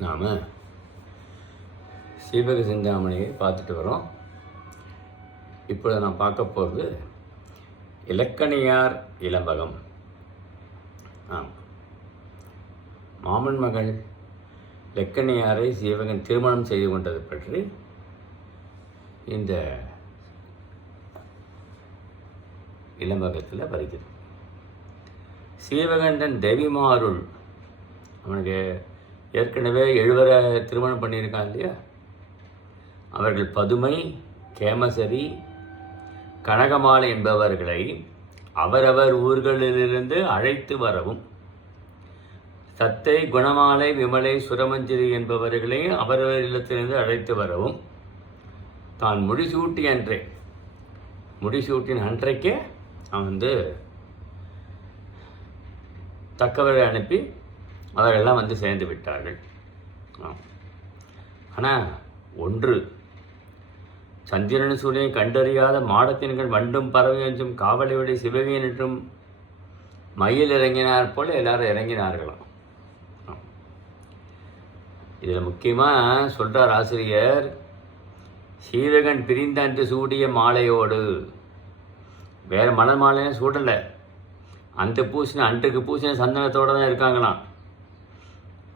நாம் சீவக சிந்தாமணியை பார்த்துட்டு வரோம். இப்பொழுது நான் பார்க்க போகிறது இலக்கணியார் இளம்பகம். மாமன் மகள் இலக்கணியாரை சீவகன் திருமணம் செய்து கொண்டது பற்றி இந்த இளம்பகத்தில் வருகிறது. சீவகண்டன் தேவிமாருள் அவனுக்கு ஏற்கனவே 7 திருமணம் பண்ணியிருக்கான் இல்லையா? அவர்கள் பதுமை, கேமசரி, கனகமாலை என்பவர்களை அவரவர் ஊர்களிலிருந்து அழைத்து வரவும், தத்தை, குணமாலை, விமலை, சுரமஞ்சரி என்பவர்களை அவரவர் இல்லத்திலிருந்து அழைத்து வரவும், தான் முடிசூட்டின் அன்றைக்கே அவன் தக்கவரை அனுப்பி அவரெல்லாம் சேர்ந்து விட்டார்கள். ஆனால் ஒன்று, சந்திரன் சூரியனை கண்டறியாத மாடத்தின்கள் வண்டும் பறவை என்றும் காவலை விட சிவகியன் என்றும் மயில் இறங்கினார் போல எல்லாரும் இறங்கினார்களாம். இதில் முக்கியமாக சொல்கிறார் ஆசிரியர், சீவகன் பிரிந்த அன்று சூடிய மாலையோடு, வேறு மலர் மாலைன்னு சூடலை, அந்த அன்றைக்கு பூசின சந்தனத்தோடு தான் இருக்காங்களாம்.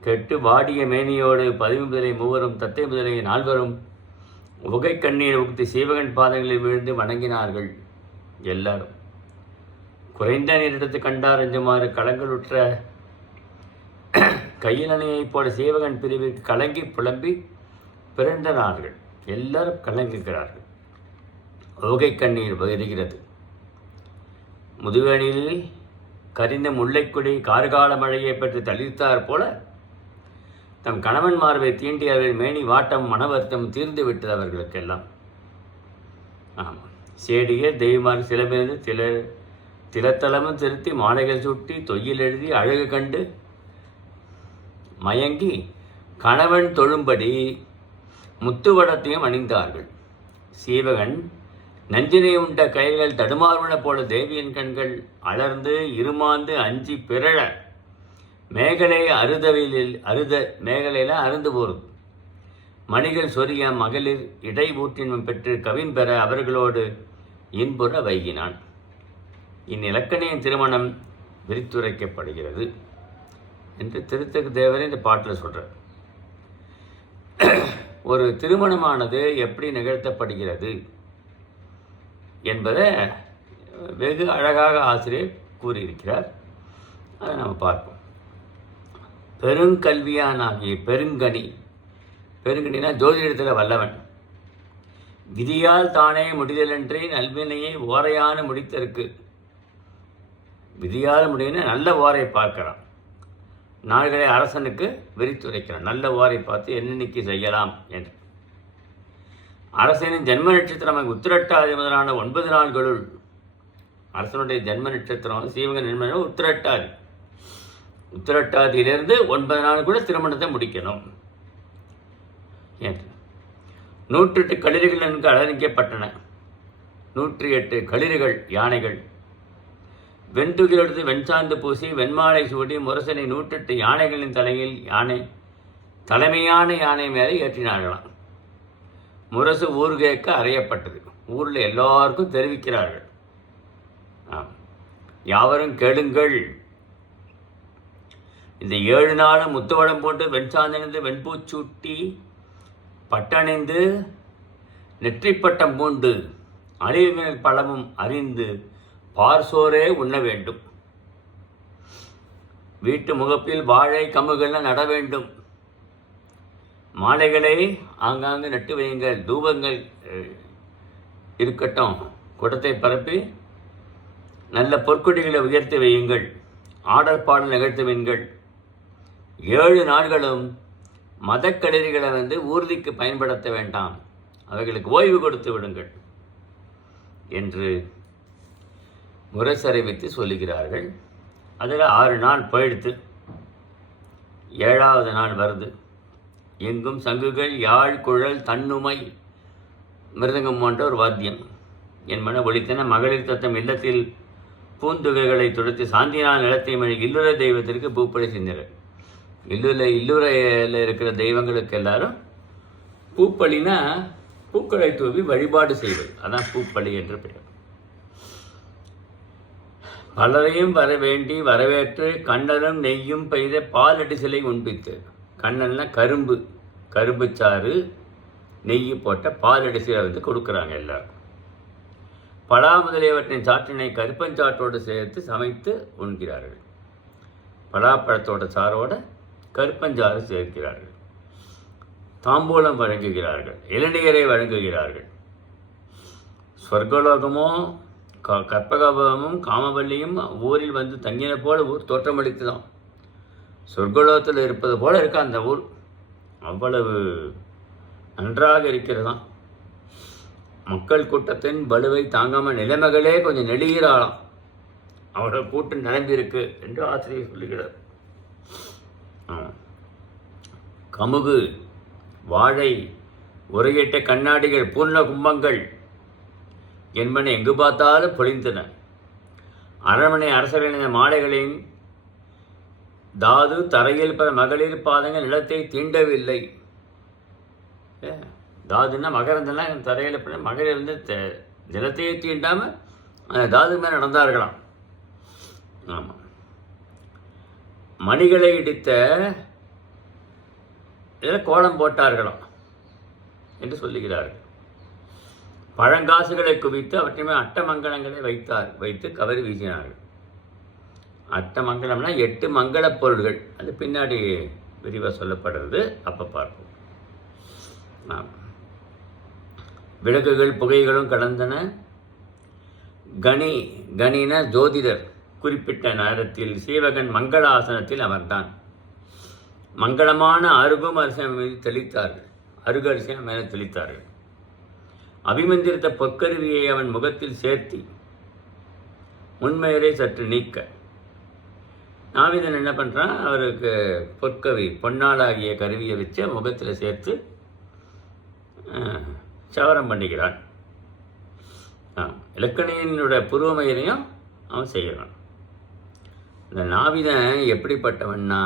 கெட்டு வாடிய மேனியோடு 10 முதலை 3 தத்தை முதலை 4 உகை கண்ணீர் உகுத்து சீவகன் பாதங்களில் விழுந்து வணங்கினார்கள். எல்லாரும் குறைந்த நீரிடத்து கண்டார் எஞ்சுமாறு கலங்களுற்ற கையிலனையைப் போல சீவகன் பிரிவிற்கு கலங்கி புலம்பி பிறந்தனார்கள். எல்லாரும் கலங்குகிறார்கள். உகை கண்ணீர் வருகிறது. முதுகணியில் கரிந்த முல்லைக்குடி கார்கால மழையை பற்றி தளிர்த்தார் போல தம் கணவன் மார்பை தீண்டியவர்கள் மேனி வாட்டம் மனவர்த்தம் தீர்ந்து விட்டது அவர்களுக்கெல்லாம். சேடிய தெய்வமார் சிலமிருந்து திலத்தலமும் திருத்தி மாலைகள் சுட்டி தொய்யில் எழுதி அழகு கண்டு மயங்கி கணவன் தொழும்படி முத்துவடத்தையும் அணிந்தார்கள். சீவகன் நஞ்சினை உண்ட கைகள் தடுமாறுவன போல தேவியின் கண்கள் அலர்ந்து இருமாந்து அஞ்சி பிறழ மேகலையில் அருந்து போகிறது. மணிகள் சொரிய மகளிர் இடை ஊற்றின்மம் பெற்று கவின் பெற அவர்களோடு இன்புற வைகினான். இந்நிலக்கணியின் திருமணம் விரித்துரைக்கப்படுகிறது என்று திருத்தகு தேவரே இந்த பாட்டில் சொல்கிறார். ஒரு திருமணமானது எப்படி நிகழ்த்தப்படுகிறது என்பதை வெகு அழகாக ஆசிரியர் கூறியிருக்கிறார். அதை நம்ம பார்ப்போம். பெருங்கல்வியானாகிய பெருங்கனினா ஜோதிடத்தில் வல்லவன், விதியால் தானே முடிதலன்றி நல்வினையை ஓரையான முடித்தற்கு, விதியால் முடியும்னா நல்ல ஓரை பார்க்கிறான், நாள்களை அரசனுக்கு விரித்துரைக்கிறான், நல்ல ஓரை பார்த்து என்னென்னைக்கு செய்யலாம் என்று. அரசனின் ஜென்ம நட்சத்திரம் உத்திரட்டாதி முதலான 9 நாள்களுள், அரசனுடைய ஜென்ம நட்சத்திரம் சீவகன் என்பது உத்திரட்டாதியிலிருந்து 9 நாள் கூட திருமணத்தை முடிக்கணும் என்று 108 களிர்கள் என்று அலங்கரிக்கப்பட்டன. 108 களிர்கள் யானைகள் வெண்துகில் எடுத்து வெண்சாந்து பூசி வெண்மாலை சூடி முரசனை 108 யானைகளின் தலையில் தலைமையான யானை மேலே ஏற்றினார்களாம். முரசு ஊர் கேட்க அறையப்பட்டது. ஊரில் எல்லாருக்கும் தெரிவிக்கிறார்கள். யாவரும் கேளுங்கள், இந்த 7 நாளும் முத்துவடம் போட்டு வெண்சாந்தணிந்து வெண்பூச்சூட்டி பட்டணிந்து நெற்றிப்பட்டம் பூண்டு அழிவுமேல் பழமும் அறிந்து பார்சோரே உண்ண வேண்டும். வீட்டு முகப்பில் வாழை கமுகள்லாம் நட வேண்டும். மாலைகளை ஆங்காங்கு நட்டு வையுங்கள். தூபங்கள் இருக்கட்டும். குடத்தை பரப்பி நல்ல பொற்கொடிகளை உயர்த்தி வையுங்கள். ஆடல் பாடல் நிகழ்த்து வையுங்கள். 7 நாள்களும் மதக்களிரிகளை ஊர்திக்கு பயன்படுத்த வேண்டாம், அவைகளுக்கு ஓய்வு கொடுத்து விடுங்கள் என்று முரசறிவித்து சொல்லுகிறார்கள். அதில் 6 நாள் போயிடுத்து. 7வது நாள் வருது. எங்கும் சங்குகள், யாழ், குழல், தன்னுமை, மிருதங்கம் போன்ற ஒரு வாத்தியம் என்பன ஒலித்தன. மகளிர் தத்தம் இல்லத்தில் பூந்துகைகளை துடைத்து சாந்தினால் நிலத்தை மழை இல்லுற தெய்வத்திற்கு பூப்படை சென்றனர். இல்லுரையில் இருக்கிற தெய்வங்களுக்கு எல்லாரும் பூப்பளினா பூக்களை தூவி வழிபாடு செய்வது, அதான் பூப்பளி என்று பெயர். பலரையும் வரவேண்டி வரவேற்று கண்ணனும் நெய்யும் பெய்த பாலடி சிலை உண்பித்து. கண்ணன்னா கரும்பு சாறு நெய் போட்ட பாலடி சிலை வந்து கொடுக்குறாங்க எல்லாரும். பலா முதலியவற்றின் சாற்றினை கருப்பஞ்சாற்றோடு சேர்த்து சமைத்து உண்கிறார்கள். பலாப்பழத்தோட சாரோட கருப்பஞ்சாறு சேர்க்கிறார்கள். தாம்பூலம் வழங்குகிறார்கள். இளநீரை வழங்குகிறார்கள். சொர்க்கலோகமோ கற்பகமும் காமவல்லியும் ஊரில் வந்து தங்கின போல ஊர் தோற்றமளித்துதான். சொர்க்கலோகத்தில் இருப்பது போல இருக்க அந்த ஊர், அவ்வளவு நன்றாக இருக்கிறதாம். மக்கள் கூட்டத்தின் வலுவை தாங்காமல் நிலைமைகளே கொஞ்சம் நெடுகிறாளாம். அவரோட கூட்டம் நிரம்பி இருக்கு என்று ஆசிரியர் சொல்லுகிறார். கமுகு, வாழை, உரையிட்ட கண்ணாடிகள், பூர்ண கும்பங்கள் என்பன எங்கு பார்த்தாலும் பொழிந்தன. அரண்மனை அரசர்களின் மாலைகளின் தாது தரையில் பல மகளிர் பாதங்கள் நிலத்தை தீண்டவில்லை. தாதுன்னா மகரந்தனா தரையில் மகளிர் வந்து நிலத்தையே தீண்டாமல் அந்த தாது மேலே நடந்தார்களாம். ஆமாம். மணிகளை இடித்த இதில் கோலம் போட்டார்களாம் என்று சொல்லுகிறார்கள். பழங்காசுகளை குவித்து அவற்றையுமே அட்டமங்கலங்களை வைத்து கவரி வீசினார்கள். அட்டமங்கலம்னா 8 மங்கள பொருள்கள், அது பின்னாடி விரிவாக சொல்லப்படுறது, அப்போ பார்ப்போம். விளக்குகள் புகைகளும் கடந்தன. கணின ஜோதிடர் குறிப்பிட்ட நேரத்தில் சீவகன் மங்கள ஆசனத்தில் அமர்ந்தான். மங்களமான அருகும் அரிசியம் மீது தெளித்தார்கள். அருகு அரிசியம் மேலே தெளித்தார்கள். அபிமந்திரித்த பொற்கருவியை அவன் முகத்தில் சேர்த்தி முன்மேரை சற்று நீக்க நாவிதன் என்ன பண்ணுறான், அவருக்கு பொன்னாளாகிய கருவியை வச்சு முகத்தில் சேர்த்து சவரம் பண்ணுகிறான். இலக்கணியினுடைய புருவமயிரையும் அவன் செய்கிறான். இந்த நாவிதன் எப்படிப்பட்டவன்னா,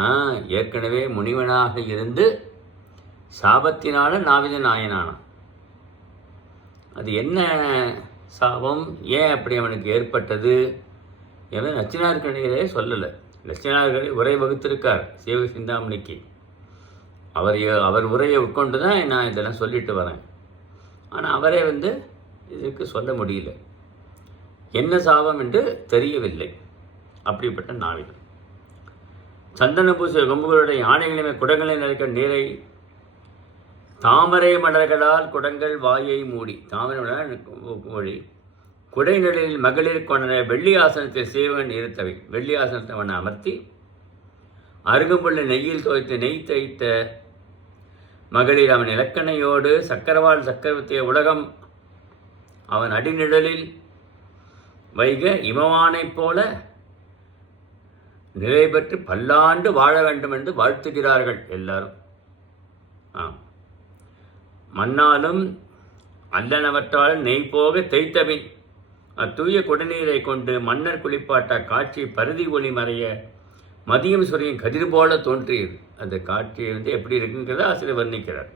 ஏற்கனவே முனிவனாக இருந்து சாபத்தினால நாவிதன் ஆயனானான். அது என்ன சாபம், ஏன் அப்படி அவனுக்கு ஏற்பட்டது என நச்சினார்கணிகளே சொல்லலை. நச்சினார்கணி உரை வகுத்திருக்கார் சிவ சிந்தாமணிக்கு. அவர் உரையை உட்கொண்டு தான் நான் இதெல்லாம் சொல்லிட்டு வரேன். ஆனால் அவரே வந்து இதுக்கு சொல்ல முடியல, என்ன சாபம் என்று தெரியவில்லை. அப்படிப்பட்ட நாவிதன் சந்தன பூசிய கொம்புகளுடைய யானைகளின் குடங்களை நிறைக்க நீரை தாமரை மலர்களால் குடங்கள் வாயை மூடி, தாமரை மலர் குடை நிலையில் மகளிர் கொண்ட வெள்ளி ஆசனத்தில் சீவகன் இருத்தவை. வெள்ளி ஆசனத்தை அவனை அமர்த்தி அருகம்புள்ள நெய்யில் துவைத்து நெய் தைத்த மகளிர் அவன் இலக்கணையோடு சக்கரவாள் சக்கரவர்த்திய உலகம் அவன் அடிநிழலில் வைக இமவானைப் போல நிலை பெற்று பல்லாண்டு வாழ வேண்டும் என்று வாழ்த்துகிறார்கள் எல்லாரும். மண்ணாலும் அல்லனவற்றாலும் நெய் போக தேய்த்தபின் அத்தூய குடிநீரை கொண்டு மன்னர் குளிப்பாட்ட காட்சி பருதி ஒளி மறைய மதியம் சுரியும் கதிர் போல தோன்றியது. அந்த காட்சியை வந்து எப்படி இருக்குங்கிறத ஆசிரியர் வர்ணிக்கிறார்.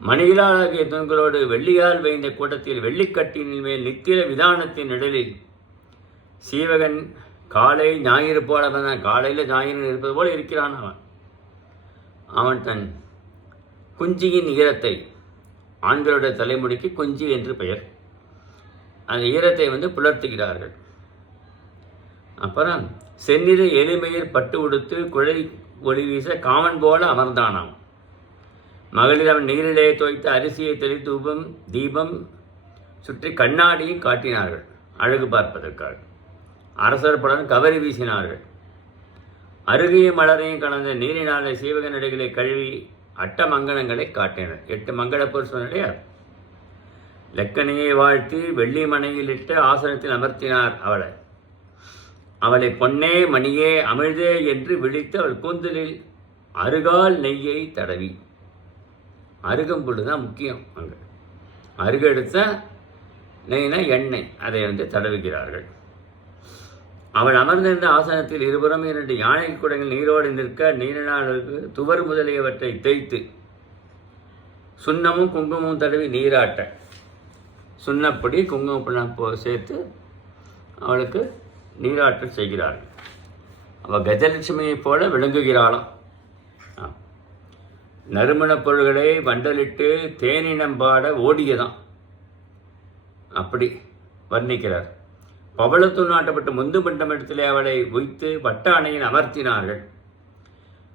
மணிகளாகிய தூண்களோடு வெள்ளியால் வைந்த கூட்டத்தில் வெள்ளிக்கட்டின் மேல் நித்திர விதானத்தின் நிழலில் சீவகன் காலை ஞாயிறு போல காலையில் ஞாயிறு இருப்பது போல இருக்கிறான். அவன் தன் குஞ்சியின் ஈரத்தை, ஆண்களுடைய தலைமுடிக்கு குஞ்சி என்று பெயர், அந்த ஈரத்தை வந்து புலர்த்துகிறார்கள். அப்புறம் செந்நிற எளிமையில் பட்டு உடுத்து குழை ஒளி வீச காமன் போல அமர்ந்தானாம். மகளிர் அவன் நீரிலே தோய்த்த அரிசியை தெளித்து தீபம் சுற்றி கண்ணாடியும் காட்டினார்கள் அழகு பார்ப்பதற்காக. அரசர் பலன் கவரி வீசினார்கள். அருகையும் மலரையும் கலந்த நீரினாலே சீவகன் இடைகளை கழுவி அட்டமங்கலங்களை காட்டினர். 8 மங்களப்பொருள் சொன்னே. லக்கணியை வாழ்த்தி வெள்ளி மனையில் இட்டு ஆசனத்தில் அமர்த்தினார் அவளை பொன்னே மணியே அமிழ்தே என்று விழித்து அவள் கூந்தலில் அருகால் நெய்யை தடவி, அருகம்புல் தான் முக்கியம். அங்கே அருகெடுத்த நெய்னா எண்ணெய், அதை வந்து தடவுகிறார்கள். அவள் அமர்ந்திருந்த ஆசனத்தில் இருபுறம் 2 யானை குடங்கள் நீரோடு நிற்க நீரினாளுக்கு துவர் முதலியவற்றை தேய்த்து சுண்ணமும் குங்குமமும் தடவி நீராட்ட, சுண்ணப்படி குங்குமப்பழம் சேர்த்து அவளுக்கு நீராட்டல் செய்கிறார்கள். அவள் கஜலட்சுமியைப் போல விளங்குகிறாளாம். நறுமணப் பொருள்களை வண்டலிட்டு தேனினம் பாட ஓடியதான் அப்படி வர்ணிக்கிறார். பவளத்து நாட்டப்பட்ட முந்து மண்டபத்திலே அவளை வைத்து வட்ட அணையில் அமர்த்தினார்கள்.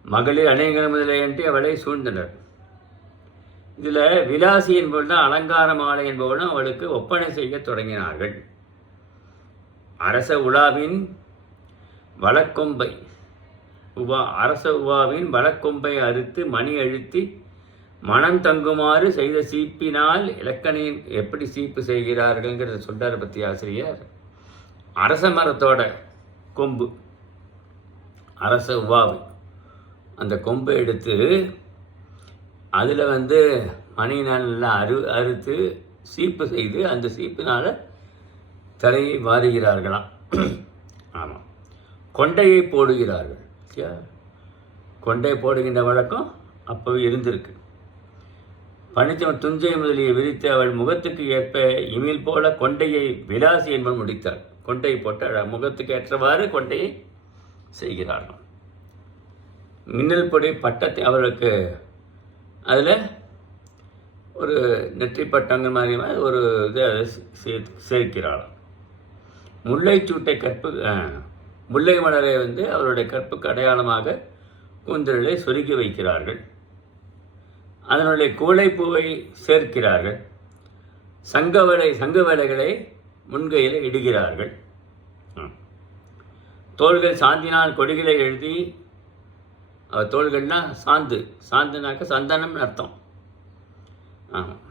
மகளிர் அணைகள் முதலையன்றி அவளை சூழ்ந்தனர். இதில் விலாசி என்பவள்தான் அலங்கார மாலை என்பவளும் அவளுக்கு ஒப்பனை செய்ய தொடங்கினார்கள். அரச உலாவின் வழக்கொம்பை அரச உவாவின் வழக்கொம்பை அறுத்து மணி அழுத்தி மனம் தங்குமாறு செய்த சீப்பினால் இலக்கணியின் எப்படி சீப்பு செய்கிறார்கள்ங்கிறத சொல்றார் பற்றி ஆசிரியர். அரச மரத்தோட கொம்பு அரச உவாவு, அந்த கொம்பை எடுத்து அதில் மணியினால் நல்லா அறுத்து சீப்பு செய்து அந்த சீப்பினால் தலையை வாருகிறார்களாம். ஆமாம், கொண்டையை போடுகிறார்கள். கொண்டை போடுகின்ற வழக்கம் அப்போவே இருந்திருக்கு. பனிச்சம் துஞ்சை முதலியை விரித்து அவள் முகத்துக்கு ஏற்ப இமில் போல கொண்டையை விலாசி என்பவன் முடித்தாள். கொண்டையை போட்டு முகத்துக்கு ஏற்றவாறு கொண்டையை செய்கிறார்கள். மின்னல் பொடி பட்டத்தை அவளுக்கு அதில் ஒரு நெற்றி பட்டங்கள் மாதிரி ஒரு இதை சேர்க்கிறாளாம். முல்லைச்சூட்டை முல்லை மலரை அவருடைய கற்புக்கு அடையாளமாக கூந்தலிலே சொருகி வைக்கிறார்கள். அதனுடைய கூளைப்பூவை சேர்க்கிறார்கள். சங்கு வேலைகளை முன்கையில் இடுகிறார்கள். தோள்கள் சாந்தினால் கொடிகளை எழுதி, தோள்கள்னா சாந்துனாக்க சந்தனம்னு அர்த்தம். ஆமாம்,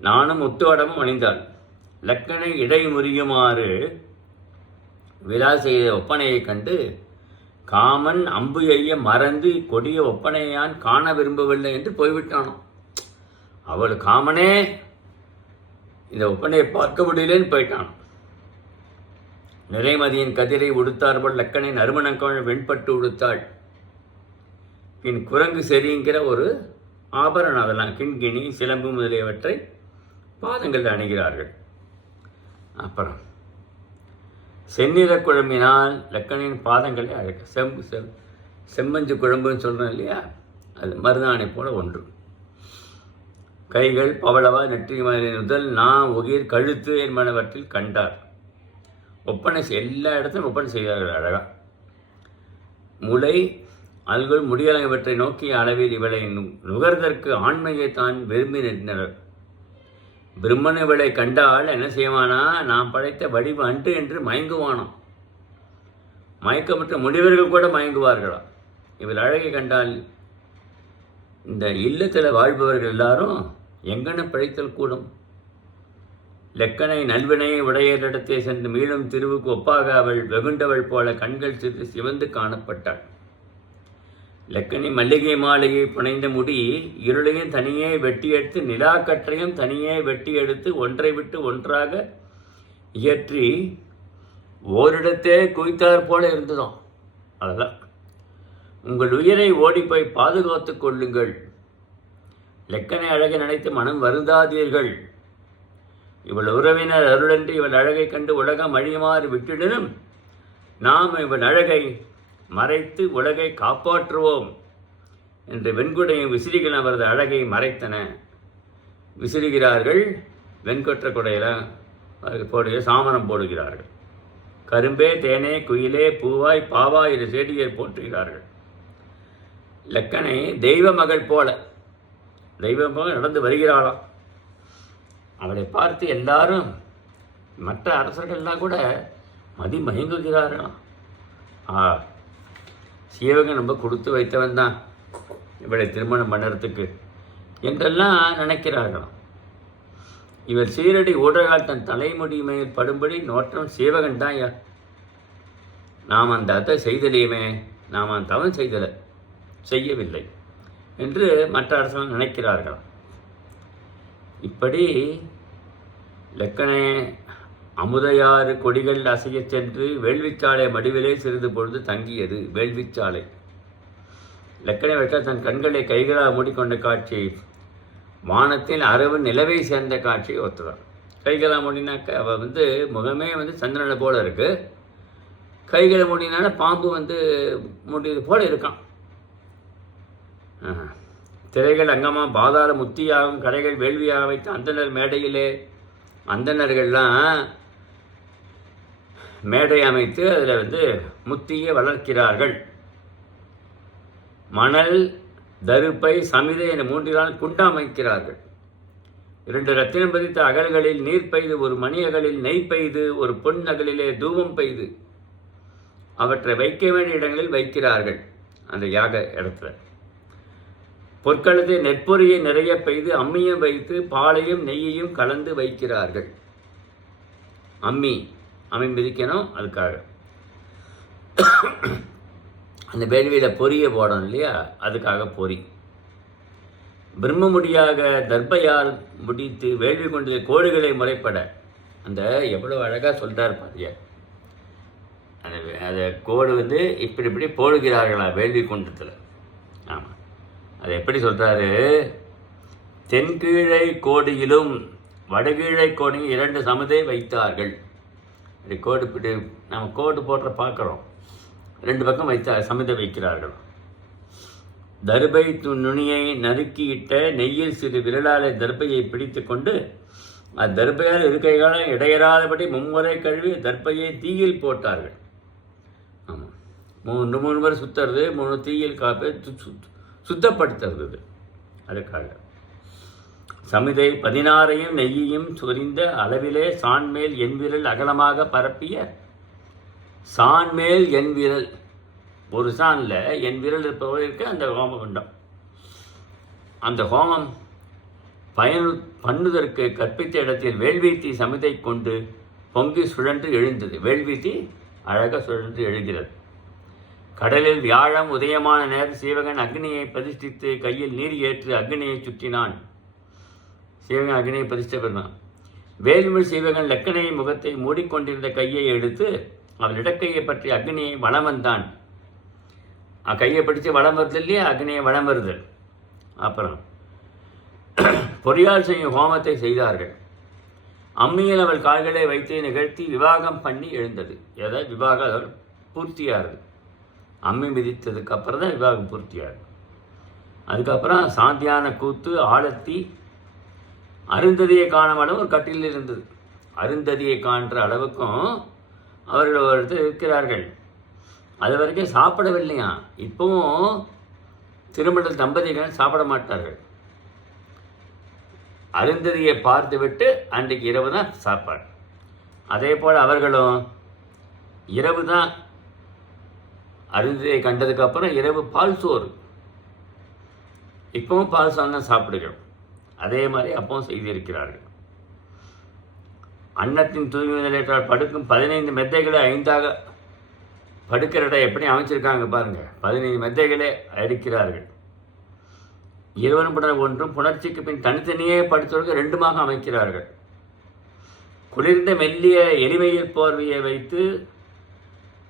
நானும் முத்துவடமும் அணிந்தாள். லக்கணை இடை முறியுமாறு விழா செய்த ஒப்பனையை கண்டு காமன் அம்பு எய்ய மறந்து கொடிய ஒப்பனையான் காண விரும்பவில்லை என்று போய்விட்டானோ. அவள் காமனே இந்த ஒப்பனையை பார்க்க முடியலன்னு போயிட்டான். நிறைமதியின் கதிரை உடுத்தார்போல் லக்கனின் அருமணங்கோள் வெண்பட்டு உடுத்தாள். பின் குரங்கு செறிங்கிற ஒரு ஆபரணம், அதெல்லாம் கிண்கிணி சிலம்பு முதலியவற்றை பாதங்கள் அணிகிறார்கள். அப்புறம் செந்நிற குழம்பினால் லக்கனின் பாதங்களை அழைக்க செம்மஞ்சு குழம்புன்னு சொல்கிறோம் இல்லையா, அது மருதாணை போல ஒன்று. கைகள் பவளவா நெற்றி முதல் உயிர் கழுத்து என்பனவற்றில் கண்டார். ஒப்பனை எல்லா இடத்திலும் ஒப்பனை செய்தார்கள் அழகாக. முளை அல்குள் முடியலவற்றை நோக்கிய அளவில் இவளை நுகர்தற்கு ஆண்மையை தான் விரும்பி நின்றனர். பிரம்மன் இவளை கண்டால் என்ன செய்வானா, நாம் படைத்த வடிவு அன்று என்று மயங்குவானாம். மயக்கமற்ற முனிவர்கள் கூட மயங்குவார்களா. இவள் அழகை கண்டால் இந்த இல்லத்தில் வாழ்பவர்கள் எல்லாரும் எங்கன பிழைத்தல் கூடும். லக்கனை நல்வினையை உடையரிடத்தே சென்று மீளும் திருவுக்கு ஒப்பாக அவள் வெகுண்டவள் போல கண்கள் சிவந்து காணப்பட்டாள். லக்கனி மல்லிகை மாலையை புனைந்த முடி இருளையும் தனியே வெட்டி எடுத்து நிலாக்கற்றையும் தனியே வெட்டி எடுத்து ஒன்றை விட்டு ஒன்றாக இயற்றி ஓரிடத்தே குவித்தார் போல இருந்ததாம். அதுதான், உங்கள் உயிரை ஓடிப்போய் பாதுகாத்து கொள்ளுங்கள். லக்கனை அழகை நினைத்து மனம் வருந்தாதீர்கள். இவள் உறவினர் அருளன்று இவள் அழகை கண்டு உலகம் அழியுமாறு விட்டிடனும் நாம் இவள் அழகை மறைத்து உலகை காப்பாற்றுவோம் என்று வெண்குடையும் விசிறிகள் அவரது அழகை மறைத்தன. விசிறுகிறார்கள், வெண்கொற்ற குடையில் போடுகிற சாமரம் போடுகிறார்கள். கரும்பே தேனே குயிலே பூவாய் பாவாய் இரு செடியை போற்றுகிறார்கள். லக்கனை தெய்வ மகள் போல தெய்வமாக நடந்து வருகிறாளாம். அவளை பார்த்து எல்லாரும் மற்ற அரசர்கள்லாம் கூட மயங்குகிறார்களாம். சீவகன் ரொம்ப கொடுத்து வைத்தவன் தான் இவளை திருமணம் பண்ணுறதுக்கு என்றெல்லாம் நினைக்கிறார்களாம். இவர் சீரடி ஊடகால் தன் தலைமுடி மேல் படும்படி நோற்றம் சீவகன் தான். நாம் அந்த அதை செய்தலையுமே, நாம் அந்த தவன் செய்யவில்லை என்று மற்ற அரசர்கள் நினைக்கிறார்களாம். இப்படி லக்கனை அமுதையாறு கொடிகள் அசையச் சென்று வேள்விச்சாலை மடிவிலே சிறிது பொழுது தங்கியது. வேள்விச்சாலை லக்கணை வைக்க தன் கண்களை கைகளால் மூடிக்கொண்ட காட்சி வானத்தில் அரவு நிலவை சேர்ந்த காட்சியை ஒத்துறார். கைகளால் மூடினாக்க அவள் முகமே சந்திரனை போல இருக்கு. கைகளை மூடினால பாம்பு மூடியது போல இருக்கான். திரைகள் அங்கமாக பாதாள முத்தியாகும் கரைகள் வேள்வியாக வைத்து அந்தனர் மேடையிலே அந்தனர்கள்லாம் மேடை அமைத்து அதில் முத்தியை வளர்க்கிறார்கள். மணல் தருப்பை சமிதை என 3 நாள் குண்டமைக்கிறார்கள். 2 ரத்தினம் பதித்த அகல்களில் நீர் பெய்து, ஒரு மணி அகலில் நெய் பெய்து, ஒரு பொன் அகலிலே தூபம் பெய்து அவற்றை வைக்க வேண்டிய இடங்களில் வைக்கிறார்கள். அந்த யாக இடத்துல பொற்களத்தை நெற்பொறியை நிறைய பெய்து அம்மியும் வைத்து பாலையும் நெய்யையும் கலந்து வைக்கிறார்கள். அம்மி மிதிக்கணும், அதுக்காக அந்த வேள்வியில் பொரியை போடணும் இல்லையா, அதுக்காக பொறி. பிரம்மமுடியாக தர்பையால் முடித்து வேள்வி கொண்டு கோடுகளை முறைப்பட அந்த எவ்வளோ அழகாக சொல்கிறார் பாருங்க. அந்த கோடு இப்படி போடுகிறார்களா வேள்வி குண்டத்தில். ஆமாம், அதை எப்படி சொல்கிறாரு? தென்கீழை கோடியிலும் வடகீழை கோடியும் 2 சமதை வைத்தார்கள். இப்படி கோடு இப்படி நம்ம கோடு போடுற பார்க்குறோம், 2 பக்கம் சமதை வைக்கிறார்கள். தர்பை நுனியை நறுக்கியிட்ட நெய்யில் சிறு விரலாலை தர்பையை பிடித்து கொண்டு அத்தர்பையால் இருக்கைகால இடையறாதபடி மும்முறை கழுவி தர்பையை தீயில் போட்டார்கள். ஆமாம், 3 முறை சுற்றுறது, 3 தீயில் காப்பி சுத்தப்படுத்துறது. அதுக்காக சமிதை 16ஐயும் நெய்யையும் சொரிந்த அளவிலே சான்மேல் என் விரல் அகலமாக பரப்பிய சான்மேல் என் விரல், ஒரு சானில் என் விரல் இருக்க அந்த ஹோமகுண்டம். அந்த ஹோமம் பண்ணுவதற்கு கற்பித்த இடத்தில் வேள்வீத்தி சமிதை கொண்டு பொங்கி சுழன்று எழுந்தது. வேள்வீத்தி அழகாக சுழன்று எழுகிறது. கடலில் வியாழம் உதயமான நேரம் சீவகன் அக்னியை பிரதிஷ்டித்து கையில் நீர் ஏற்று அக்னியை சுற்றினான். சீவகன் அக்னியை பிரதிஷ்டை பண்ணான். வேல்மிழ் சீவகன் லக்கனை முகத்தை மூடிக்கொண்டிருந்த கையை எடுத்து அவன் இடக்கையை பற்றி அக்னியை வலம் வந்தான். கையை பிடிச்சி வலம் வருது இல்லையா, அக்னியை வலம் வருது. அப்புறம் பொறியால் செய்யும் ஹோமத்தை செய்தார்கள். அம்மியில் அவள் கால்களை வைத்து நிகழ்த்தி விவாகம் பண்ணி எழுந்தது. ஏதாவது விவாகம் பூர்த்தியாகுது. அம்மி மிதித்ததுக்கு அப்புறம் தான் விவாகம் பூர்த்தியாகுது. அதுக்கப்புறம் சாந்தியான கூத்து, ஆழத்தி, அருந்ததியை காணும் அளவு ஒரு கட்டில் இருந்தது. அருந்ததியை காண்ற அளவுக்கும் அவர்கள் ஒருத்தர் இருக்கிறார்கள். அது வரைக்கும் சாப்பிடவில்லையா. இப்பவும் திருமண தம்பதிகள் சாப்பிட மாட்டார்கள். அருந்ததியை பார்த்துவிட்டு அன்றைக்கு இரவு தான் சாப்பாடு. அதே போல் அவர்களும் இரவு தான் அருந்ததியை கண்டதுக்கப்புறம் இரவு பால் சோறு. இப்பவும் பால் சோறு தான் சாப்பிடுகிறோம். அதே மாதிரி அப்பவும் செய்திருக்கிறார்கள். அன்னத்தின் தூய்மை நிலையத்தால் படுக்கும் 15 மெத்தைகளை 5ஆக படுக்கிற இடம் எப்படி அமைச்சிருக்காங்க பாருங்கள். 15 மெத்தைகளே அடிக்கிறார்கள். இருவரும் புணர் ஒன்றும் புணர்ச்சிக்கு பின் தனித்தனியே படுத்தவர்கள் 2மாக அமைக்கிறார்கள். குளிர்ந்த மெல்லிய எளிமையில் போர்வையை வைத்து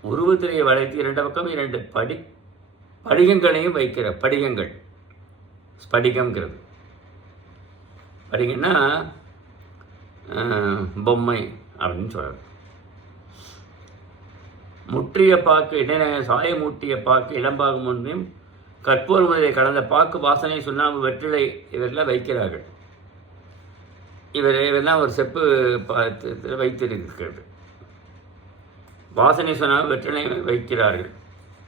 உருவத்திரையை வளைத்து 2 பக்கம் 2 படிகங்களையும் வைக்கிற படிகங்கள். ஸ்படிகம்ங்கிறது படிகன்னா பொம்மை அப்படின்னு சொல்கிறார். முற்றிய பாக்கு இடைநக சாயமூட்டிய பாக்கு இளம்பாகும் ஒன்றையும் கற்பூர் முறையை கலந்த பாக்கு வாசனை சுண்ணாம்பு வெற்றிலை இவரெல்லாம் வைக்கிறார்கள். இவரெல்லாம் ஒரு செப்பு வைத்திருக்கிறது. வாசனை சுண்ணாம்பு வெற்றிலை வைக்கிறார்கள்.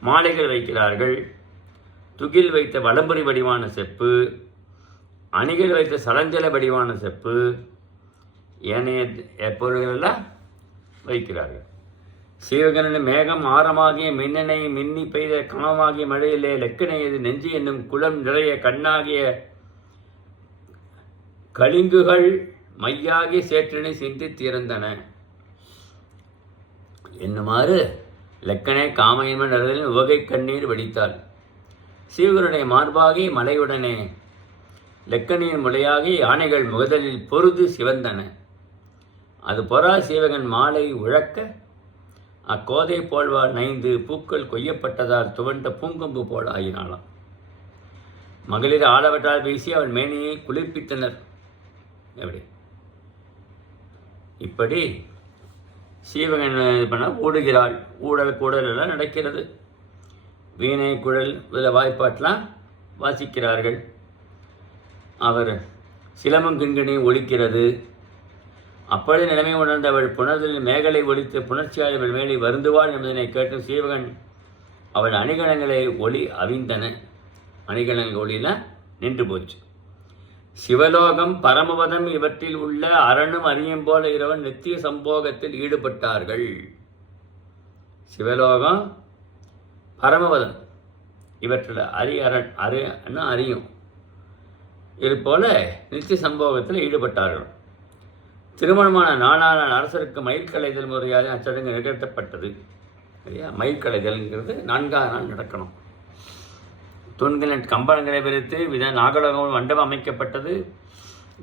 மாலைகள் வைக்கிறார்கள். துகில் வைத்த வலம்புரி வடிவான செப்பு, அணிகள் வைத்த சலஞ்சல வடிவான செப்பு, ஏனைய பொருள்களெல்லாம் வைக்கிறார்கள். சீவகனின் மேகம் ஆரமாகிய மின்னனை மின்னி பெய்த காமமாகிய மழையிலே லெக்கனையது நெஞ்சு என்னும் குளம் நிறைய கண்ணாகிய கலிங்குகள் மையாகி சேற்றினை சிந்தி திறந்தன என்னுமாறு லெக்கனை காமையன்மன் நடலில் உவகை கண்ணீர் வடித்தாள். சீவகனுடைய மார்பாகி மலையுடனே லெக்கனின் முளையாகி யானைகள் முகதலில் பொருது சிவந்தன. அது பொறா சீவகன் மாலை உழக்க அக்கோதை போல்வாள் நைந்து பூக்கள் கொய்யப்பட்டதால் துவண்ட பூங்கொம்பு போல் ஆகினாளாம். மகளிர் ஆளவற்றால் பேசி அவள் மேனியை குளிர்ப்பித்தனர். எப்படி இப்படி சீவகன் பண்ண ஊடுகிறாள். ஊழல் கூடல் எல்லாம் நடக்கிறது. வீணை குழல் இதில் வாய்ப்பாட்டெலாம் வாசிக்கிறார்கள். அவர் சிலம்பம் கிண்கிணி ஒலிக்கிறது. அப்பொழுது நிலைமை உணர்ந்த அவள் புணர்தலில் மேகலை ஒலித்து புணர்ச்சியால் அவள் மேலே வருந்துவாள் என்பதனை கேட்டு சீவகன் அவள் அணிகலங்களை ஒளி அவிழ்ந்தன. அணிகலங்கள் ஒளியில் நின்று போச்சு. சிவலோகம் பரமபதம் இவற்றில் உள்ள அரணும் அறியும் போல இரவன் நித்திய சம்போகத்தில் ஈடுபட்டார்கள். சிவலோகம் பரமபதம் இவற்றில் அறியும் இது போல நித்திய சம்போகத்தில் ஈடுபட்டார்கள். திருமணமான நாளான அரசருக்கு மயிர்கலைதல் முறையாக அச்சடங்கு நிகழ்த்தப்பட்டது. சரியா? மயிர்கலைதல்ங்கிறது 4ஆம் நாள் நடக்கணும். தூண்கள் கம்பளங்களை விரித்து நாகலோகம் மண்டபம் அமைக்கப்பட்டது.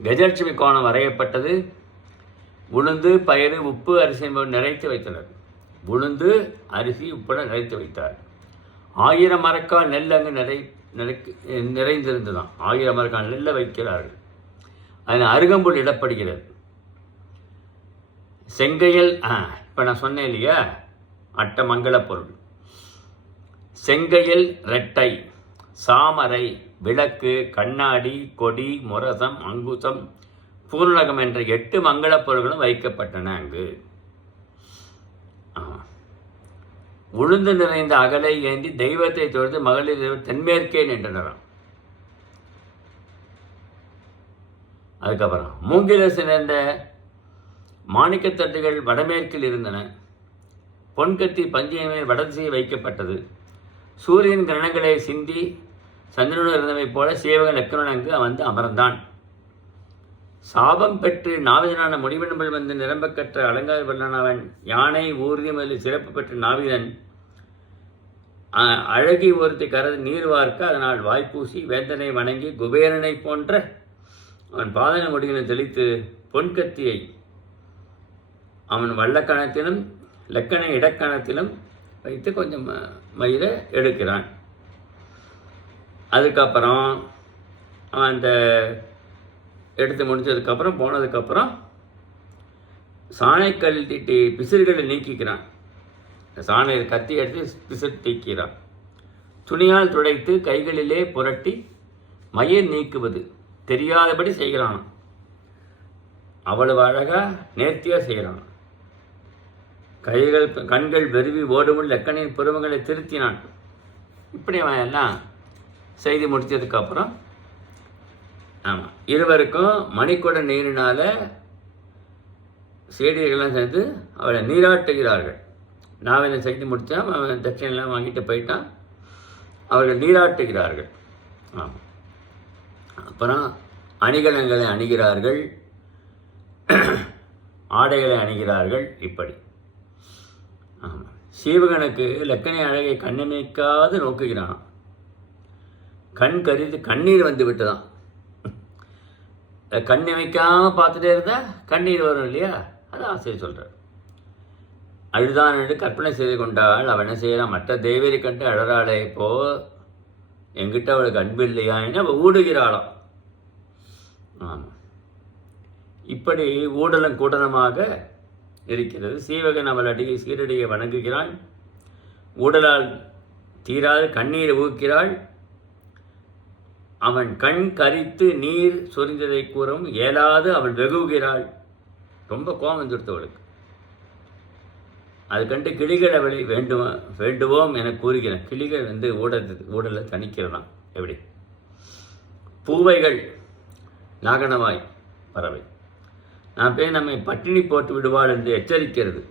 கஜலட்சுமி கோணம் வரையப்பட்டது. உளுந்து பயறு உப்பு அரிசி நிறைத்து வைத்தனர். உளுந்து அரிசி உப்புடன் நிறைத்து வைத்தார். 1000 மரக்கால் நெல் அங்கு நிறைந்திருந்துதான். 1000 மரக்கால் நெல்லை வைக்கிறார்கள். அதில் அருகம்புல் இடப்படுகிறது. செங்கையல் இப்போ நான் சொன்னேன் இல்லையா, அட்ட மங்கள பொருள். செங்கையல் ரெட்டை சாமரை விளக்கு கண்ணாடி கொடி முரசம் அங்குசம் பூர்ணகம் என்ற 8 மங்களப் பொருள்களும் வைக்கப்பட்டன. அங்கு உளுந்து நிறைந்த அகலை ஏந்தி தெய்வத்தை தொழுது மகளிர் தென்மேற்கே நின்றனராம். அதுக்கப்புறம் மூங்கிலரசு நிறைந்த மாணிக்கத்தட்டுகள் வடமேற்கில் இருந்தன. பொன்கத்தி பஞ்சியமே வடதிசையை வைக்கப்பட்டது. சூரியன் கிரணங்களை சிந்தி சந்திரனுடன் இருந்தவை போல சீவகன் லக்கணன் அங்கு வந்து அமர்ந்தான். சாபம் பெற்று நாவிதனான முடிவென்பல் வந்து நிரம்பக்கற்ற அலங்கார வல்லனவன் யானை ஊர்தி முதலில் சிறப்பு பெற்ற நாவிதன் அழகி ஒருத்தி கரது நீர் வார்க்க அதனால் வாய்ப்பூசி வேந்தனை வணங்கி குபேரனை போன்ற அவன் பாதன முடிகளை தெளித்து பொன்கத்தியை அவன் வல்லக்கணத்திலும் லக்கண இடக்கணத்திலும் வைத்து கொஞ்சம் மயிரை எடுக்கிறான். அதுக்கப்புறம் அவன் அந்த எடுத்து முடிச்சதுக்கப்புறம் போனதுக்கப்புறம் சாணை கழட்டிட்டு பிசிறுகளை நீக்கிக்கிறான். சாணை கத்தி எடுத்து பிசிறு நீக்கிறான். துணியால் துடைத்து கைகளிலே புரட்டி மயிர் நீக்குவது தெரியாதபடி செய்கிறான். அவ்வளவு அழகாக நேர்த்தியாக செய்கிறான். கண்கள் வெறுவி ஓடுமுள் லக்கனின் புருவங்களை திருத்தினான். இப்படி அவன் எல்லாம் செய்து முடித்ததுக்கப்புறம் ஆமாம் இருவருக்கும் மணிக்கூட நீரினால் சேடியர்கள்லாம் சேர்ந்து அவளை நீராட்டுகிறார்கள். நாவினை செய்து முடித்தா அவன் தட்சணையெல்லாம் வாங்கிட்டு போயிட்டான். அவர்கள் நீராட்டுகிறார்கள். ஆமாம் அப்புறம் அணிகலன்களை அணிகிறார்கள், ஆடைகளை அணிகிறார்கள். இப்படி சீவகனுக்கு லக்கணை அழகை கண்ணமைக்காது நோக்குகிறான். கண் கரித்து கண்ணீர் வந்து விட்டுதான். கண்ணமைக்காமல் பார்த்துட்டே இருந்தால் கண்ணீர் வரும் இல்லையா, அது ஆசிரியர் சொல்கிறார். அழுதான் என்று கற்பனை செய்து கொண்டால் அவன் என்ன செய்யலாம், மற்ற தேவரை கண்டு அழறாளே இப்போ என்கிட்ட அவளுக்கு அன்பு இல்லையா என்று அவள் ஊடுகிறாளாம். ஆமாம் இப்படி ஊடலும் கூடலமாக இருக்கிறது. சீவகன் அவள் அடியை சீரடியை வணங்குகிறாள். ஊடலால் தீராது கண்ணீரை ஊக்கிறாள். அவன் கண் கரித்து நீர் சொரிந்ததை கூறவும் இயலாது அவள் வெகுகிறாள். ரொம்ப கோபம் வந்துடுத்தவளுக்கு. அது கண்டு கிளிகள் அவளை வேண்டுவோம் என கூறுகிறேன். கிளிகள் வந்து ஊடலை தணிக்கிறதான். எப்படி பூவைகள் நாகனவாய் பறவை நான் போய் நம்மை பட்டினி போட்டு விடுவாள் என்று எச்சரிக்கிறது.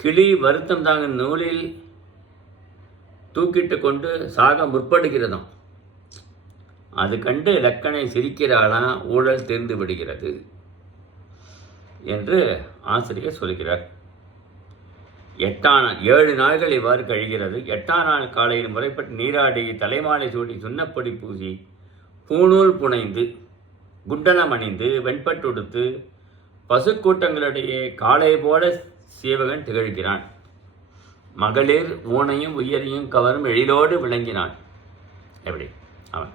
கிளி வருத்தம் தாங்க நூலில் தூக்கிட்டு கொண்டு சாக முற்படுகிறதும். அது கண்டு லக்கணை சிரிக்கிறாளாம், ஊழல் தீர்ந்து விடுகிறது என்று ஆசிரியர் சொல்கிறார். 7 நாள்கள் இவ்வாறு கழிகிறது. 8ஆம் நாள் காலையில் முறைப்பட்டு நீராடி தலைமாலை சூடி சுண்ணப்பொடி பூசி பூநூல் புனைந்து குண்டலம் அணிந்து வெண்பட்டுடுத்து பசுக்கூட்டங்களிடையே காளை போல சீவகன் திகழ்கிறான். மகளிர் ஊனையும் உயரையும் கவரும் எழிலோடு விளங்கினான். எப்படி அவன்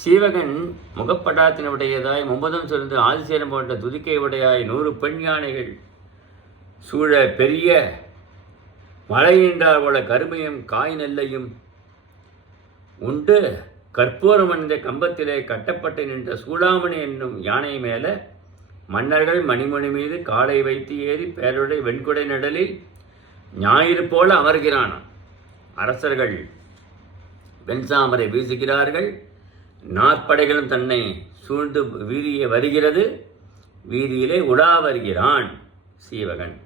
சீவகன் முகப்படாத்தினுடையதாய் 9 சுருந்து ஆதிசேரம் போன்ற துதிக்கை உடையாய் 100 பெண் யானைகள் சூழ பெரிய மழையின்றார் போல கருமையும் காய் நெல்லையும் உண்டு கற்பூரம் அணிந்த கம்பத்திலே கட்டப்பட்டு நின்ற சூடாமணி என்னும் யானை மேல மன்னர்கள் மணிமணி மீது காலை வைத்து ஏறி பேருடைய வெண்குடை நடலில் ஞாயிறு போல அமர்கிறான். அரசர்கள் வெண்சாமரை வீசுகிறார்கள். நாற்படைகளும் தன்னை சூழ்ந்து வீதியே வருகிறது. வீதியிலே உலா வருகிறான் சீவகன்.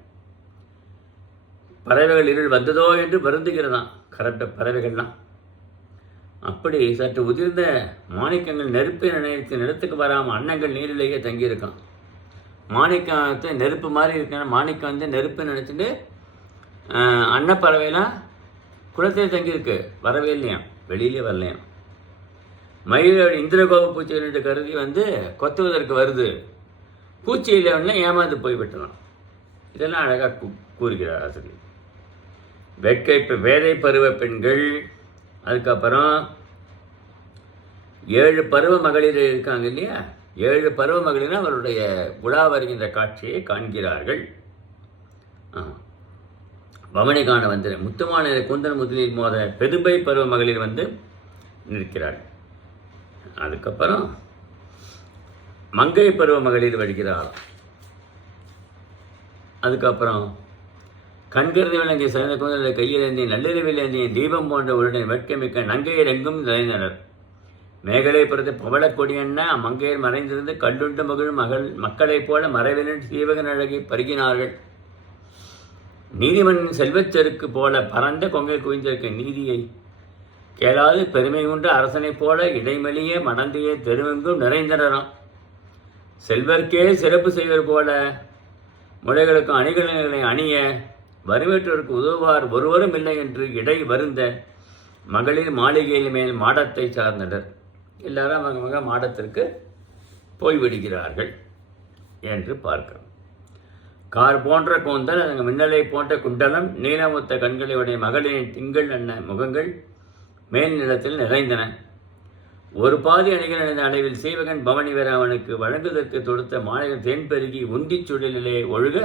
பறவைகள் இருள் வந்ததோ என்று வருந்துகிறதான் கரெக்ட பறவைகள்லாம். அப்படி சற்று உதிர்ந்த மாணிக்கங்கள் நெருப்பை நினைத்து நிலத்துக்கு வராமல் அன்னங்கள் நீரிலேயே தங்கியிருக்கான். மாணிக்கத்தை நெருப்பு மாதிரி இருக்க மாணிக்கம் வந்து நெருப்பு நினைச்சிட்டு அன்னப்பறவைலாம் குளத்திலே தங்கியிருக்கு. வரவே இல்லையாம், வெளியிலே வரலையாம். மயில் இந்திரகோப பூச்சிகளிட்டு கருதி வந்து கொத்துவதற்கு வருது. பூச்சியில் ஒன்று ஏமாந்து போய்விட்டலாம். இதெல்லாம் அழகாக கூறுகிறார் ஆசிரியர். வேதை பருவ பெண்கள், அதுக்கப்புறம் 7 பருவ மகளிர் இருக்காங்க இல்லையா, 7 பருவ மகளிர் அவருடைய உலா வருகின்ற காட்சியை காண்கிறார்கள். பவனி காண வந்து முத்துமான குந்தன் முதலில் மோத பெரும்பை பருவ மகளிர் வந்து நிற்கிறார்கள். அதுக்கப்புறம் மங்கை பருவ மகளிர் வருகிறார். அதுக்கப்புறம் கண்கருதி விளங்கிய சிறந்த குந்தலை கையில் ஏந்திய நள்ளிரவில் ஏந்திய தீபம் போன்ற உருடைய வேட்கைமிக்க நங்கையர் எங்கும் நிறைந்தனர். மேகலைப்புறத்து பவளக்கொடியென்ன அம்மங்கையர் மறைந்திருந்து கண்டுண்டு மகிழும் மக்களைப் போல மறைவினின் சீவகன் அழகை பருகினார்கள். நீதிமன்றின் செல்வச்செருக்கு போல பரந்த கொங்கை குவிந்திருக்க நீதியை கேளாது பெருமை உண்டு அரசனைப் போல இடைமெளியே மடந்தையே தெருவெங்கும் நிறைந்தனராம். செல்வர்க்கே சிறப்பு செய்வர் போல முளைகளுக்கும் அணிகலன்களை அணிய வறுமையற்றோருக்கு உதவுவார் ஒருவரும் இல்லை என்று இடை வருந்த மகளிர் மாளிகையில் மேல் மாடத்தை சார்ந்தனர். எல்லாரும் அவங்க மாடத்திற்கு போய்விடுகிறார்கள் என்று பார்க்கிறோம். கார் போன்ற கூந்தல், அங்கே மின்னலை போன்ற குண்டலம், நீலமுத்த கண்களை உடைய மகளிரின் திங்கள் அண்ண முகங்கள் மேல் நிலத்தில் நிறைந்தன. ஒரு பாதி அணிகள் அணிந்த அளவில் சீவகன் பவனி வர அவனுக்கு வழங்குவதற்கு தொடுத்த மாலைகள் தேன் பெருகி உந்திச் சுழலிலே ஒழுக,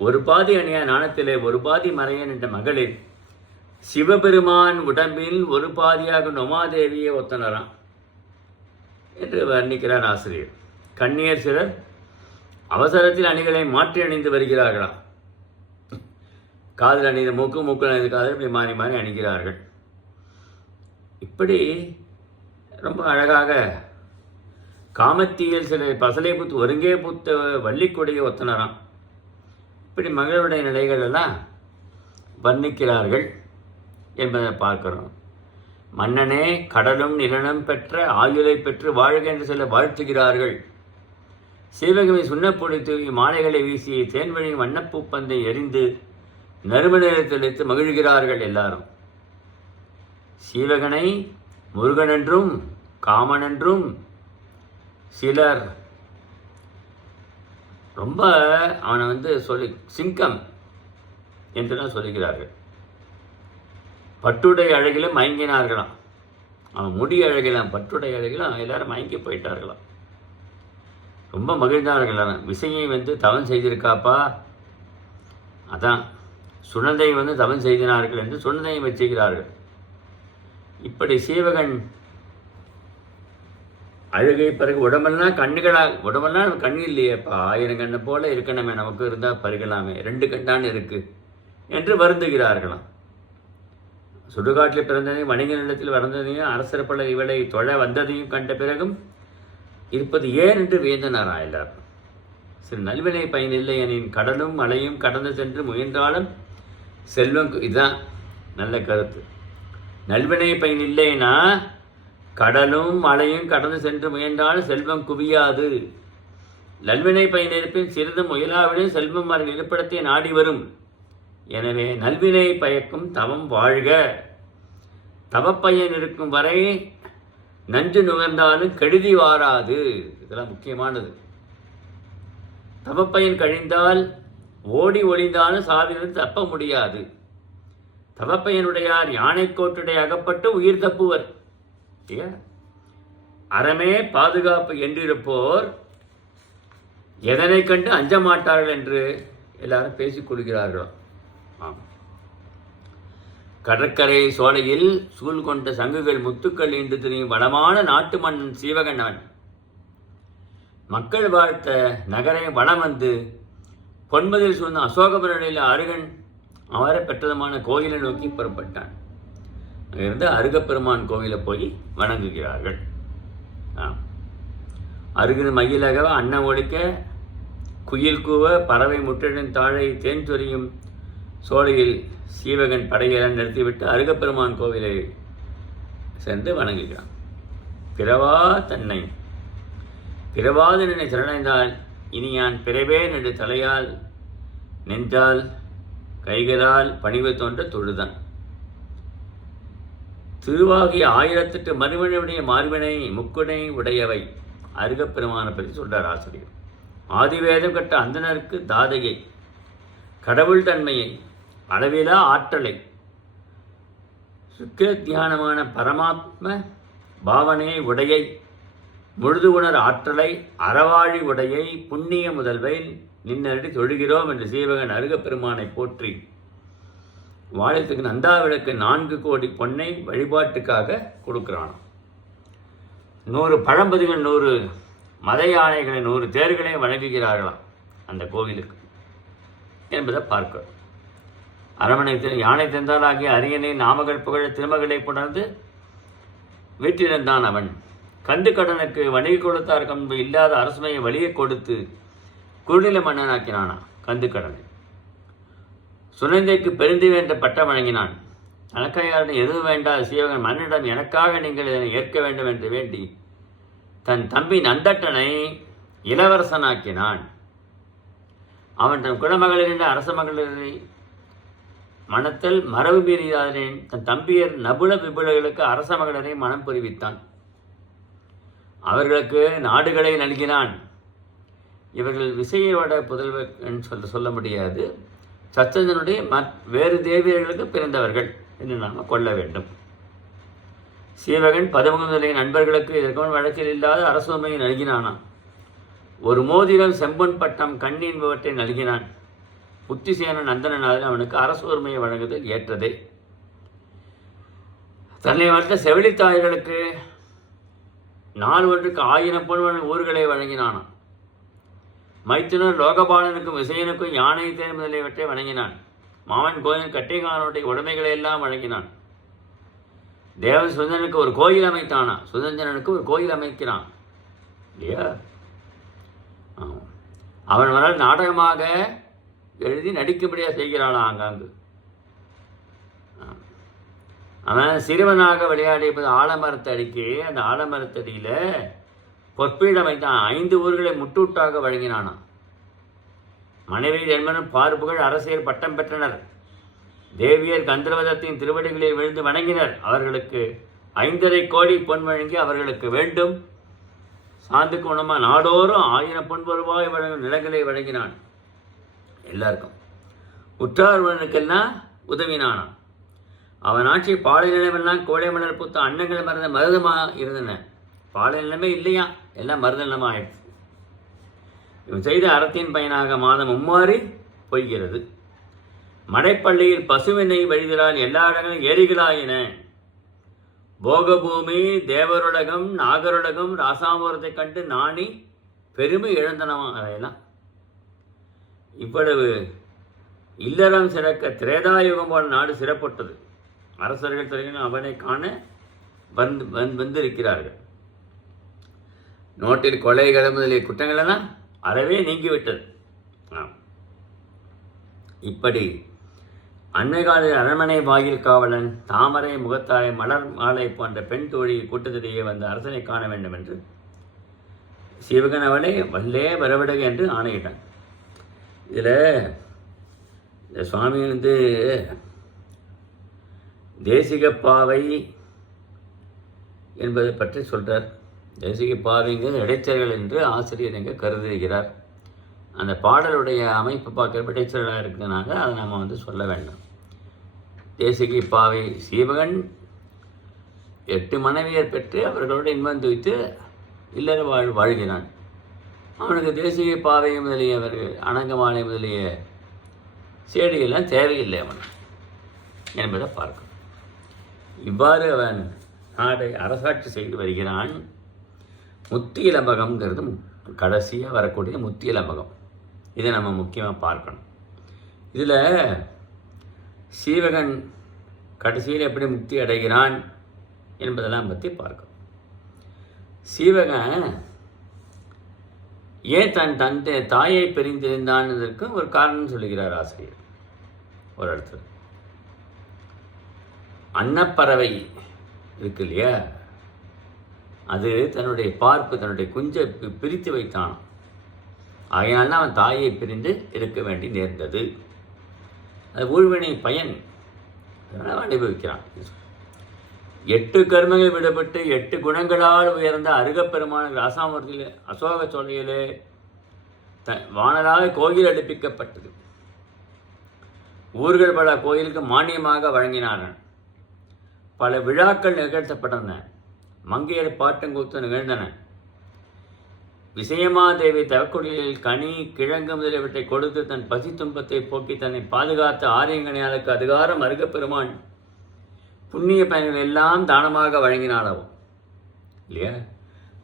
ஒரு பாதி அணியா நாணத்திலே ஒரு பாதி மறையன் என்ற மகளிர் சிவபெருமான் உடம்பில் ஒரு பாதியாக உமாதேவியை ஒத்தனராம் என்று வர்ணிக்கிறார் ஆசிரியர். கண்ணியர் சிலர் அவசரத்தில் அணிகளை மாற்றி அணிந்து வருகிறார்களாம். காதில் அணிந்த மூக்கு அணிந்த காதில் இப்படி மாறி மாறி அணிகிறார்கள். இப்படி ரொம்ப அழகாக காமத்தியில் சில பசலை பூத்து ஒருங்கே பூத்த வள்ளிக்கொடியை ஒத்தனராம். இப்படி மகளுடைய நிலைகள் எல்லாம் வர்ணிக்கிறார்கள் என்பதை பார்க்கிறோம். மன்னனே கடலும் நிலனும் பெற்ற ஆயுளை பெற்று வாழ்க என்று சொல்ல வாழ்த்துகிறார்கள். சீவகமை சுண்ணப்பொடி தூவி மாலைகளை வீசி தேன்வழி வண்ணப்பூப்பந்தை எரிந்து நறும நேரத்தில் வைத்து மகிழ்கிறார்கள் எல்லாரும். சீவகனை முருகன் என்றும் காமன் என்றும் சிலர் ரொம்ப அவனை வந்து சிங்கம் என்றுதான் சொல்லுகிறார்கள். பட்டுடை அழகிலும் மயங்கினார்களாம். அவன் முடி அழகிலாம் பட்டுடை அழகிலும் எல்லாரும் மயங்கி போயிட்டார்களாம். ரொம்ப மகிழ்ந்தார்களாம். விசையை வந்து தவம் செய்திருக்காப்பா, அதான் சுனந்தை வந்து தவம் செய்தினார்கள் என்று சுனந்தையை வச்சுக்கிறார்கள். இப்படி சீவகன் அழுகை பிறகு உடம்பெல்லாம் உடம்பெல்லாம் கண்ணு இல்லையேப்பா, 1000 கண்ணை போல இருக்கணுமே, நமக்கு இருந்தால் பருகலாமே, 2 கண்ணான்னு இருக்கு என்று வருந்துகிறார்களாம். சுடுகாட்டில் பிறந்ததையும் வணிக நிலத்தில் வளர்ந்ததையும் அரசர் பல இவளை தொழ வந்ததையும் கண்ட பிறகும் இருப்பது ஏன் என்று வியந்தனாரா எல்லாரும். சில நல்வினை பயனில்லை எனின் கடலும் மலையும் கடந்து சென்று முயன்றாலும் செல்வம், இதுதான் நல்ல கருத்து. நல்வினை பயன் இல்லைன்னா கடலும் மலையும் கடந்து சென்று முயன்றாலும் செல்வம் குவியாது. நல்வினை பயன் இருப்பின் சிறிது முயலாவிடும் செல்வம் அவர்கள் இருப்பிடத்தை நாடி வரும். எனவே நல்வினை பயக்கும் தவம் வாழ்க. தவப்பயன் இருக்கும் வரை நஞ்சு நுகர்ந்தாலும் கெடுதி வாராது. இதெல்லாம் முக்கியமானது. தவப்பயன் கழிந்தால் ஓடி ஒளிந்தாலும் சாவிலிருந்து தப்ப முடியாது. தவப்பயனுடையார் யானை கோட்டுடை அகப்பட்டு உயிர் தப்புவர். அறமே பாதுகாப்பு என்றிருப்போர் எதனை கண்டு அஞ்ச மாட்டார்கள் என்று எல்லாரும் பேசிக் கொள்கிறார்களாம். கடற்கரை சோலையில் சூழ் கொண்ட சங்குகள் முத்துக்கள் இன்று திரியும் வளமான நாட்டு மன்னன் சீவகனான் மக்கள் வாழ்த்த நகரை வளம் வந்து பொன்மதில் சூழ்ந்த அசோகபுரனில் அருகன் அவரை பெற்றதுமான கோயிலை நோக்கி புறப்பட்டான். அங்கிருந்து அருகப்பெருமான் கோவிலை போய் வணங்குகிறார்கள். அருகின் மயிலக அன்ன ஒழிக்க குயில் கூவ பறவை முற்றிடும் தாழை தேன் சொரியும் சோலையில் சீவகன் படையெல்லாம் நிறுத்திவிட்டு அருகப்பெருமான் கோவிலை சென்று வணங்குகிறான். பிறவா தன்னை பிறவாது நினை சரணடைந்தால் இனி யான் பிறவேன் என்று தலையால் நின்றால் கைகளால் பணிவு தோன்ற தொழுதான். திருவாகிய 1008 மறுவினையுடைய மார்பினை முக்குடை உடையவை அருகப்பெருமானை பற்றி சொல்றார் ஆசிரியர். ஆதிவேதம் கட்ட அந்தனருக்கு தாதையை, கடவுள் தன்மையை, அளவிலா ஆற்றலை, சுக்கிர தியானமான பரமாத்ம பாவனையை உடையை, முழுது உணர் ஆற்றலை, அறவாழி உடையை, புண்ணிய முதல்வை நின்னடி தொழுகிறோம் என்று சீவகன் அருகப்பெருமானை போற்றி வாழத்துக்கு நந்தா விளக்கு 4 கோடி பொன்னை வழிபாட்டுக்காக கொடுக்கிறான். 100 பழம்பதிகள், 100 மத யானைகளை, 100 தேர்களை வழங்குகிறார்களாம் அந்த கோவிலுக்கு என்பதை பார்க்கிறோம். அரமனை யானை தந்தாலாகிய அரியணை நாமகள் புகழ திருமகளை புணர்ந்து வீட்டிலிருந்தான் அவன். கந்து கடனுக்கு வணிக கொடுத்தார் கம்பு இல்லாத அரசுமையை வழியை கொடுத்து குறுநில மன்னனாக்கினானா கந்து கடனை. சுனந்தைக்கு பெருந்தி என்ற பட்டம் வழங்கினான். தனக்கையாரிடம் எதுவும் வேண்டாத சீவகன் மன்னிடம் எனக்காக நீங்கள் இதனை ஏற்க வேண்டும் என்று வேண்டி தன் தம்பி நந்தட்டனை இளவரசனாக்கினான். அவன் தன் குலமகளிரின் அரச மகளிரை மனத்தில் மரபு மீறியாதேன் தன் தம்பியர் நபுல விபுலர்களுக்கு அரச மகளிரை மனம் புரிவித்தான். அவர்களுக்கு நாடுகளை நல்கினான். இவர்கள் விசையோட புதல்வர் சொல்ல முடியாது. சச்சந்தனுடைய வேறு தேவியர்களுக்கு பிறந்தவர்கள் என்று நாம் கொள்ள வேண்டும். சீவகன் 11 நண்பர்களுக்கு இதற்கு வழக்கில் இல்லாத அரசுமையை நல்கினானான். ஒரு மோதிரம் செம்பொன் பட்டம் கண்ணின் விவற்றை நல்கினான். புத்திசேன நந்தனாவில் அவனுக்கு அரசுரிமையை வழங்குதல் ஏற்றதே. தன்னை வளர்த்த செவிலித்தாய்களுக்கு நாள் ஒன்றுக்கு 1000 பொன் ஊர்களை வழங்கினானான். மைத்துனர் லோகபாலனுக்கும் விசயனுக்கும் யானை தேர் முதலியவற்றை வழங்கினான். மாமன் கோயில் கட்டிகாரனுடைய உடைமைகளை எல்லாம் வழங்கினான். தேவன் சுதந்திரனுக்கு ஒரு கோயில் அமைத்தானா, சுதந்திரனுக்கு ஒரு கோயில் அமைக்கிறான் இல்லையா. அவன் வரால் நாடகமாக எழுதி நடிக்கும்படியாக செய்கிறானா ஆங்காங்கு. அவன் சிறுவனாக விளையாடியது ஆலமரத்தடிக்கு அந்த ஆலமரத்தடியில் பொற்பீடம் வைத்தான். 5 ஊர்களை முட்டூட்டாக வழங்கினானான். மனைவி ஜென்மனும் பார்ப்புகள் அரசியல் பட்டம் பெற்றனர். தேவியர் கந்தர்வதத்தின் திருவடிகளில் விழுந்து வணங்கினர். அவர்களுக்கு 5.5 கோடி பொன் வழங்கி அவர்களுக்கு வேண்டும் சாந்துக்கு உணமா நாடோறும் 1000 பொன் ரூபாய் வழங்கும் நிலங்களை வழங்கினான். எல்லாருக்கும் உற்றார்வனுக்கெல்லாம் உதவினானான். அவன் ஆட்சி பாலை நிலமெல்லாம் கோடை மலர் பூத்த அன்னங்கள் மறந்த மருதமாக இருந்தன. பாலை நிலமே இல்லையா, எல்லாம் மருத நிலமாக ஆயிடுச்சு. இவன் செய்த அறத்தின் பயனாக மாதம் மும்மாறி பொய்கிறது. மடைப்பள்ளியில் பசுவினை வழிதலால் எல்லா இடங்களும் ஏரிகளாயின. போகபூமி தேவருலகம் நாகருலகம் ராசாமூரத்தை கண்டு நாணி பெருமை இழந்தனவா. அதையெல்லாம் இவ்வளவு இல்லறம் சிறக்க திரேதாயுகம் போல நாடு சிறப்பட்டது. அரசர்கள் தலைவர்கள் அவனை காண வந்திருக்கிறார்கள். நோட்டில் கொலைகள் முதலிய குற்றங்கள் எல்லாம் அறவே நீங்கிவிட்டது. இப்படி அண்மை காலத்தில் அரண்மனை வாயில் காவலன் தாமரை முகத்தாய் மலர் மாலை போன்ற பெண் தோழி கூட்டத்திலேயே வந்த அரசனை காண வேண்டும் என்று சிவகன் அவளை வல்லே வரவிடுக என்று ஆணையிட்டான். இதில் இந்த சுவாமி தேசிகப்பாவை என்பதை பற்றி சொல்கிறார். தேசிகப்பாவைங்கிறது இடைச்சல்கள் என்று ஆசிரியர் எங்கே கருதுகிறார். அந்த பாடலுடைய அமைப்பு பார்க்க விடைச்சலாக இருக்கிறதுனால அதை நம்ம சொல்ல வேண்டும். தேசிகை பாவை சீவகன் 8 மனைவியர் பெற்று அவர்களோடு இன்பம் துய்த்து இல்லற வாழ்கிறான். அவனுக்கு தேசிகை பாவை முதலியவர்கள் அணங்கமாலை முதலிய சேடியெல்லாம் தேவையில்லை அவன் என்பதை பார்க்கணும். இவ்வாறு அவன் நாடை அரசாட்சி செய்து வருகிறான். முத்தி இலம்பகம்ங்கிறது கடைசியாக வரக்கூடிய முத்தி இலம்பகம். இதை நம்ம முக்கியமாக பார்க்கணும். இதில் சீவகன் கடைசியில் எப்படி முக்தி அடைகிறான் என்பதெல்லாம் பற்றி பார்க்கணும். சீவகன் ஏன் தன் தாயை பிரிந்திருந்தான்றதற்கு ஒரு காரணம் சொல்லுகிறார் ஆசிரியர் ஒரு இடத்துல. அன்னப்பறவை இருக்கு இல்லையா, அது தன்னுடைய தன்னுடைய குஞ்சை பிரித்து வைத்தான். ஆகையால் அவன் தாயை பிரிந்து இருக்க வேண்டி நேர்ந்தது. அது ஊழ்வினை பயன், அதனால் அனுபவிக்கிறான். 8 கர்மங்கள் விடப்பட்டு 8 குணங்களால் உயர்ந்த அருகப்பெருமான ராசாமூர்த்தியில் அசோக சோலையிலே வானலாக கோயில் எடுப்பிக்கப்பட்டது. ஊர்கள் பல கோயிலுக்கு மானியமாக வழங்கினார்கள். பல விழாக்கள் நிகழ்த்தப்பட்டன. மங்கையர் பாட்டுங்கூத்து நிகழ்ந்தன. விசயமாதேவி தவக்குடியில் கனி கிழங்கு முதலியவற்றை கொடுத்து தன் பசி துன்பத்தை போக்கி தன்னை பாதுகாத்த ஆரியங்கனியாளுக்கு அதிகாரம் அருகப்பெருமான் புண்ணிய பயன்கள் எல்லாம் தானமாக வழங்கினாலும் இல்லையா.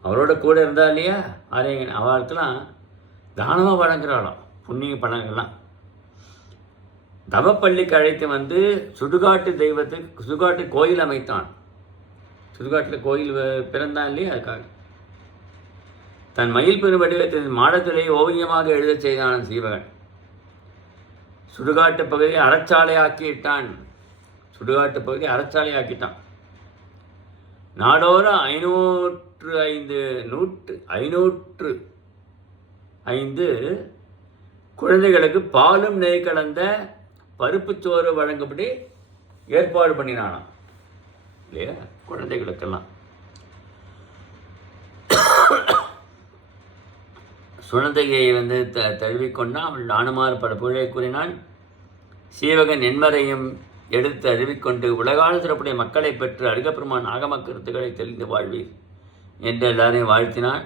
அவரோட கூட இருந்தா இல்லையா ஆரியங்கன், அவளுக்கெல்லாம் தானமாக வழங்குறாளாம் புண்ணிய பலன்கள்லாம். தவப்பள்ளிக்கு அழைத்து சுடுகாட்டு தெய்வத்துக்கு சுடுகாட்டு கோயில் அமைத்தான். சுடுகாட்டில் கோயில் பிறந்தான் இல்லையா, அதுக்காக தன் மயில் பெரும் வடிவத்தின் மாடத்திலே ஓவியமாக எழுதச் செய்தான் சீவகன். சுடுகாட்டு பகுதியை அறச்சாலை ஆக்கிட்டான். சுடுகாட்டு பகுதியை அறச்சாலை ஆக்கிட்டான். நாடோறும் 505 குழந்தைகளுக்கு பாலும் நெய் கலந்த பருப்புச்சோறு வழங்கும்படி ஏற்பாடு பண்ணினானாம் இல்லையா குழந்தைகளுக்கெல்லாம். சுனந்தையை தழுவிக்கொண்டான். அவள் நானுமாறு பல புகழை கூறினான். சீவகன் நென்மரையும் எடுத்து அழுவிக்கொண்டு உலகான சிறப்புடைய மக்களை பெற்று அருகப்பெருமான் ஆகம கருத்துக்களை தெளிந்து வாழ்வீர் என்று எல்லாரையும் வாழ்த்தினான்.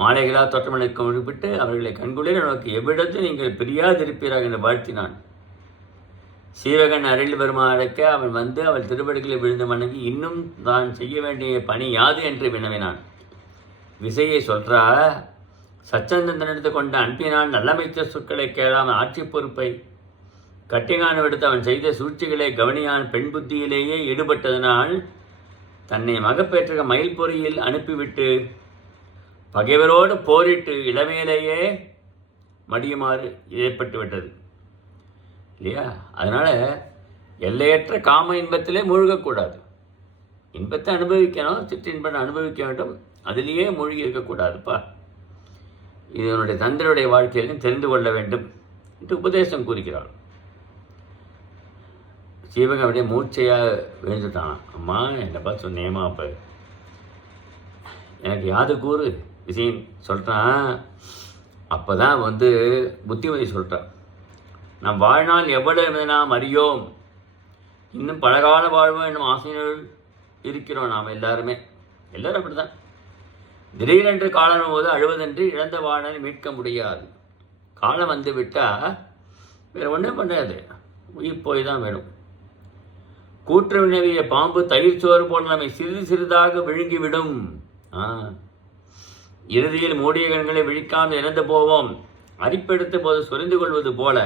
மாலைகளாக தோற்றமளிக்க ஒழிப்பிட்டு அவர்களை கண்குளிர நோக்கி எவ்விடத்தில் நீங்கள் பிரியாதிருப்பீராக என்று வாழ்த்தினான். சீவகன் அருள் பெருமா அழைக்க அவன் அவள் திருவடிகளை விழுந்து வணங்கி இன்னும் தான் செய்ய வேண்டிய பணி யாது என்று வினவினான். விசையை சொல்றா, சச்சந்தன் எடுத்துக்கொண்டு அனுப்பினான். நல்லமைச்ச சொற்களை கேளாமல் ஆட்சி பொறுப்பை கட்டிங்கான விடுத்து அவன் செய்த சூழ்ச்சிகளை கவனியான். பெண் புத்தியிலேயே ஈடுபட்டதனால் தன்னை மகப்பேற்ற மயில் பொறியில் அனுப்பிவிட்டு பகைவரோடு போரிட்டு இளமையிலேயே மடியுமாறு ஏற்பட்டு விட்டது இல்லையா. அதனால் எல்லையற்ற காம இன்பத்திலே மூழ்கக்கூடாது. இன்பத்தை அனுபவிக்கணும், சிற்றின்பத்தை அனுபவிக்க வேண்டும், அதிலேயே மூழ்கி இருக்கக்கூடாதுப்பா. இதனுடைய தந்தருடைய வாழ்க்கையிலும் தெரிந்து கொள்ள வேண்டும் என்று உபதேசம் கூறுகிறாள். சீவகன் அப்படியே மூச்சையாக விழுந்துட்டான். அம்மா என்னப்பா சொன்னேம்மா, அப்போ எனக்கு யாது கூறு விஷயம் சொல்கிறான். அப்போ தான் புத்திமதி சொல்கிறான். நம் வாழ்நாள் எவ்வளவு நாம் அறியோம், இன்னும் பலகால வாழ்வோம் என்னும் ஆசைகள் இருக்கிறோம் நாம் எல்லாருமே. எல்லோரும் அப்படி தான். திடீரென்று காலம் போது அழுவதென்று இழந்த வாழ்நாளை மீட்க முடியாது. காலம் வந்து விட்டால் வேறு ஒன்றும் பண்ணாது, உயிர் போய் தான் வேணும். கூற்று வினவிய பாம்பு தயிர் சோறு போன்ற நம்மை சிறிது சிறிதாக விழுங்கிவிடும். இறுதியில் மூடிய கண்களை விழிக்காமல் இறந்து போவோம். அரிப்பெடுத்த போது சொரிந்து கொள்வது போல,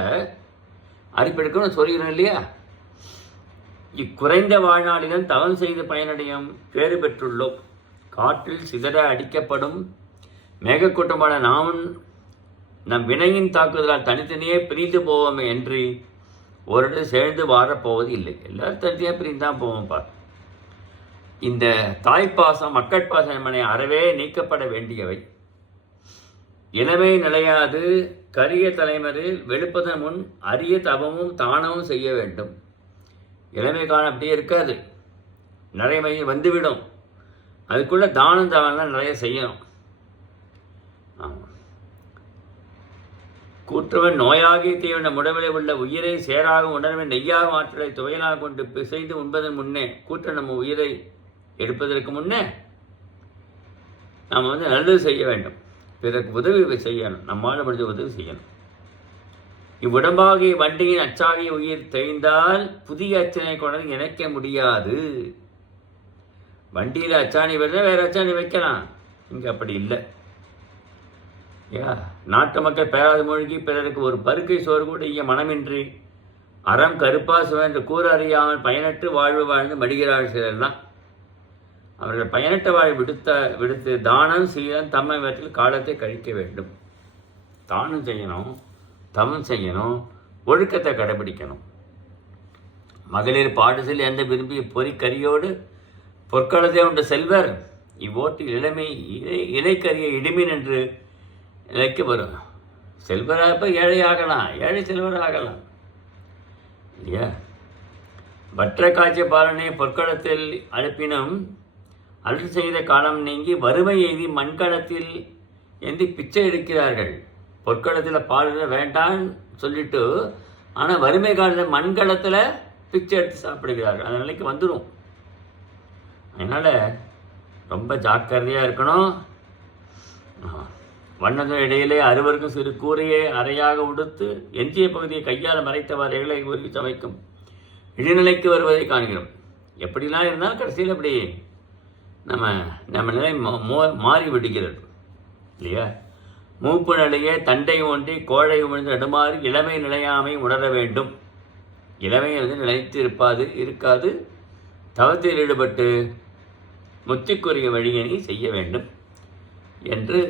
அரிப்பெடுக்கணும் சொரிகிறோம் இல்லையா, இக்குறைந்த வாழ்நாளிலும் தவம் செய்து பயனடையும் பேறு பெற்றுள்ளோம். காற்றில் சிதற அடிக்கப்படும் மேகக்கூட்டமான நாம் நம் வினையின் தாக்குதலால் தனித்தனியே பிரிந்து போவோமே என்று ஒரு இடத்துல சேர்ந்து வாழப்போவது இல்லை. எல்லாரும் தனித்தனியாக பிரிந்தான் போவோம்ப்பா. இந்த தாய்ப்பாசம் மக்கட்பாசம் என்பனை அறவே நீக்கப்பட வேண்டியவை. இளமை நிலையாது கரிய தலைமறில் வெளுப்பதன் முன் அரிய தவமும் தானமும் செய்ய வேண்டும். இளமை காலம் அப்படியே இருக்காது, நிறைமை வந்துவிடும். அதுக்குள்ளே தானம் தவம்லாம் நிறைய செய்யணும். ஆமாம், கூற்றுவன் நோயாகிய தீவன முடவிலை உள்ள உயிரை சேராக உணர்வின் நெய்யாக ஆற்றலை துவையலாக கொண்டு பிசைந்து உண்பதன் முன்னே கூற்று நம்ம உயிரை எடுப்பதற்கு முன்னே நாம் நல்லது செய்ய வேண்டும், பிறருக்கு உதவி செய்யணும், நம்மால் முடிஞ்ச உதவி செய்யணும். இவ்வுடம்பாகிய வண்டியின் அச்சாகிய உயிர் தேய்ந்தால் புதிய அச்சனை கொண்டு இணைக்க முடியாது. வண்டியில் அச்சாணி வருதா வேற அச்சாணி வைக்கலாம், இங்கே அப்படி இல்லை. நாட்டு மக்கள் பெயராது மூழ்கி பிறருக்கு ஒரு பருக்கை சோறு கூட இங்கே மனமின்றி அறம் கருப்பா சுவென்று கூற அறியாமல் பயனற்று வாழ்வு வாழ்ந்து மடிகிறாள் சிலர்லாம். அவர்கள் பயனற்ற வாழ்வு விடுத்து தானம் சீலம் தம்மை வற்றில் காலத்தை கழிக்க வேண்டும். தானம் செய்யணும், தமம் செய்யணும், ஒழுக்கத்தை கடைபிடிக்கணும். மகளிர் பாடுசில் எந்த விரும்பிய பொறிக்கரியோடு பொற்காலத்தை உண்ட செல்வர் இவ்வோட்டில் இலைக்கரிய இடுமின் என்று நிலைக்கு வரும். செல்வராக ஏழை ஆகலாம், ஏழை செல்வராகலாம் இல்லையா? வற்ற காட்சிய பாலனை பொற்காலத்தில் அழுப்பினும் அருள் செய்த காலம் நீங்கி வறுமை எய்தி மண்கலத்தில் எந்தி பிச்சை எடுக்கிறார்கள். பொற்காலத்தில் பால் வேண்டான்னு சொல்லிட்டு, ஆனால் வறுமை காலத்தில் மண்கலத்தில் பிச்சை எடுத்து சாப்பிடுகிறார்கள். அந்த நிலைக்கு வந்துடும். அதனால் ரொம்ப ஜாக்கிரதையாக இருக்கணும். வண்ணங்கள் இடையிலே அறுவருக்கும் சிறு கூரையை அறையாக உடுத்து எஞ்சிய பகுதியை கையால் மறைத்தவாறு இலை உருவி சமைக்கும் இடைநிலைக்கு வருவதை காண்கிறோம். எப்படிலாம் இருந்தாலும் கடைசியில் அப்படி நம்ம நிலை மாறி விடுகிறது இல்லையா? மூப்பு நிலையே தண்டை ஒன்றி கோழை உமிழ்ந்து நடுமாறி இளமை நிலையாமை உணர வேண்டும். இளமை நிலைத்து இருக்காது. தவத்தில் ஈடுபட்டு முத்திக்குரிய வழியினை செய்ய வேண்டும் என்று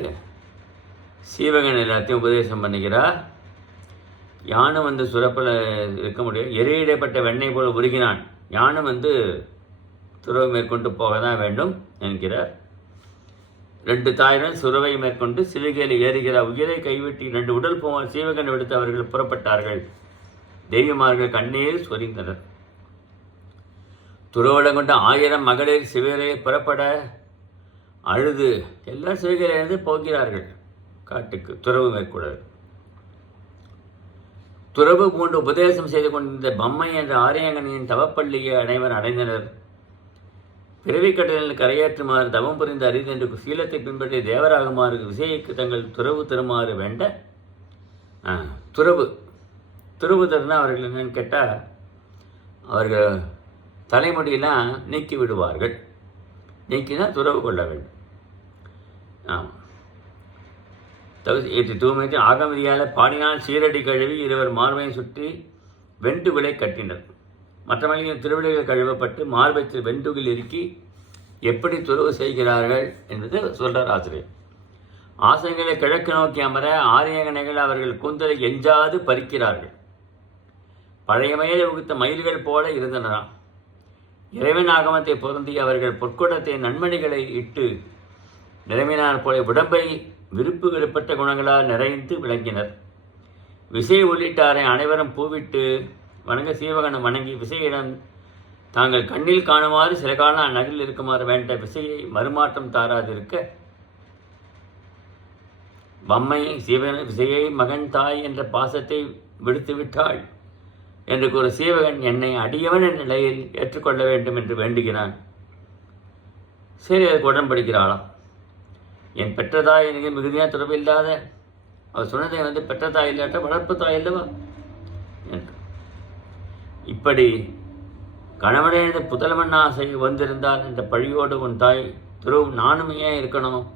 சீவகன் எல்லாத்தையும் உபதேசம் பண்ணுகிறார். யானை சுரப்பில் இருக்க முடியும். எரியிடப்பட்ட வெண்ணெய் போல உருகினான். யானை துறவு மேற்கொண்டு போக தான் வேண்டும் என்கிறார். 2 தாயுடன் சுரவை மேற்கொண்டு சிறுகையில் ஏறுகிறார். உயிரை கைவிட்டு 2 உடல் போவால் சீவகன் எடுத்து அவர்கள் புறப்பட்டார்கள். தெய்வமார்கள் கண்ணீர் சொரிந்தனர். துறவடம் கொண்ட 1000 மகளிர் சிவரை புறப்பட அழுது எல்லாம் சிவகையிலிருந்து போகிறார்கள் காட்டுக்கு துறவு மேற்கொள்ள. துறவு போன்று உபதேசம் செய்து கொண்டிருந்த பம்மை என்ற ஆரியங்கனியின் தவப்பள்ளியை அனைவர் அடைந்தனர். பிறவிக்கடலில் கரையேற்றுமாறு தவம் புரிந்த அரிது என்று சீலத்தை பின்பற்றி தேவராகுமாறு விசைக்கு தங்கள் துறவு தருமாறு வேண்ட. துறவு தருனா அவர்கள் என்னன்னு கேட்டால், அவர்கள் தலைமுடியெல்லாம் நீக்கி விடுவார்கள். நீக்கிதான் துறவு கொள்ள வேண்டும். தூய்மைத்து ஆகமதியால் பாடினால் சீரடி கழுவி 2 மார்பையும் சுற்றி வெண்டுகளை கட்டினர். மற்றவர்கள் திருவிழைகள் கழுவப்பட்டு மார்பத்தில் வெண்டுகில் இறுக்கி எப்படி துறவு செய்கிறார்கள் என்பது சொல்கிறார் ஆசிரியர். ஆசனங்களை கிழக்கு நோக்கி அமர ஆரியகனைகள் அவர்கள் கூந்தலை எஞ்சாது பறிக்கிறார்கள். பழைய மயிலை உகுத்த மயில்கள் போல இருந்தனராம். இறைவன் ஆகமத்தை பொருந்தி அவர்கள் பொற்கொடத்தை நன்மணிகளை இட்டு நிரம்பினார் போல உடம்பை விருப்பு வெறுப்பட்ட குணங்களால் நிறைந்து விளங்கினர். விசை உள்ளிட்டாரை அனைவரும் பூவிட்டு வணங்க சீவகனம் வணங்கி விசையிடம் தாங்கள் கண்ணில் காணுமாறு சில காலம் அந்நகரில் இருக்குமாறு வேண்ட விசையை மறுமாற்றம் தாராதிருக்க பம்மை சீவகன் விசையை மகன் தாய் என்ற பாசத்தை விடுத்து விட்டாள் என்று கூற சீவகன் என்னை அடியவன் என்ற நிலையில் ஏற்றுக்கொள்ள வேண்டும் என்று வேண்டுகிறான். சரி, அதுக்கு உடன்படுகிறாளாம். என் பெற்ற தாய் எனக்கு மிகுதியாக தொடர்பு இல்லாத அவர் சொன்னதை பெற்ற தாய் இல்லாட்ட வளர்ப்பு தாய் இல்லவா என்று. இப்படி கணவனே புதல்வன் ஆசை வந்திருந்தால் இந்த பழியோடு உன் தாய் துறவு நானும் ஏன் இருக்கணும்,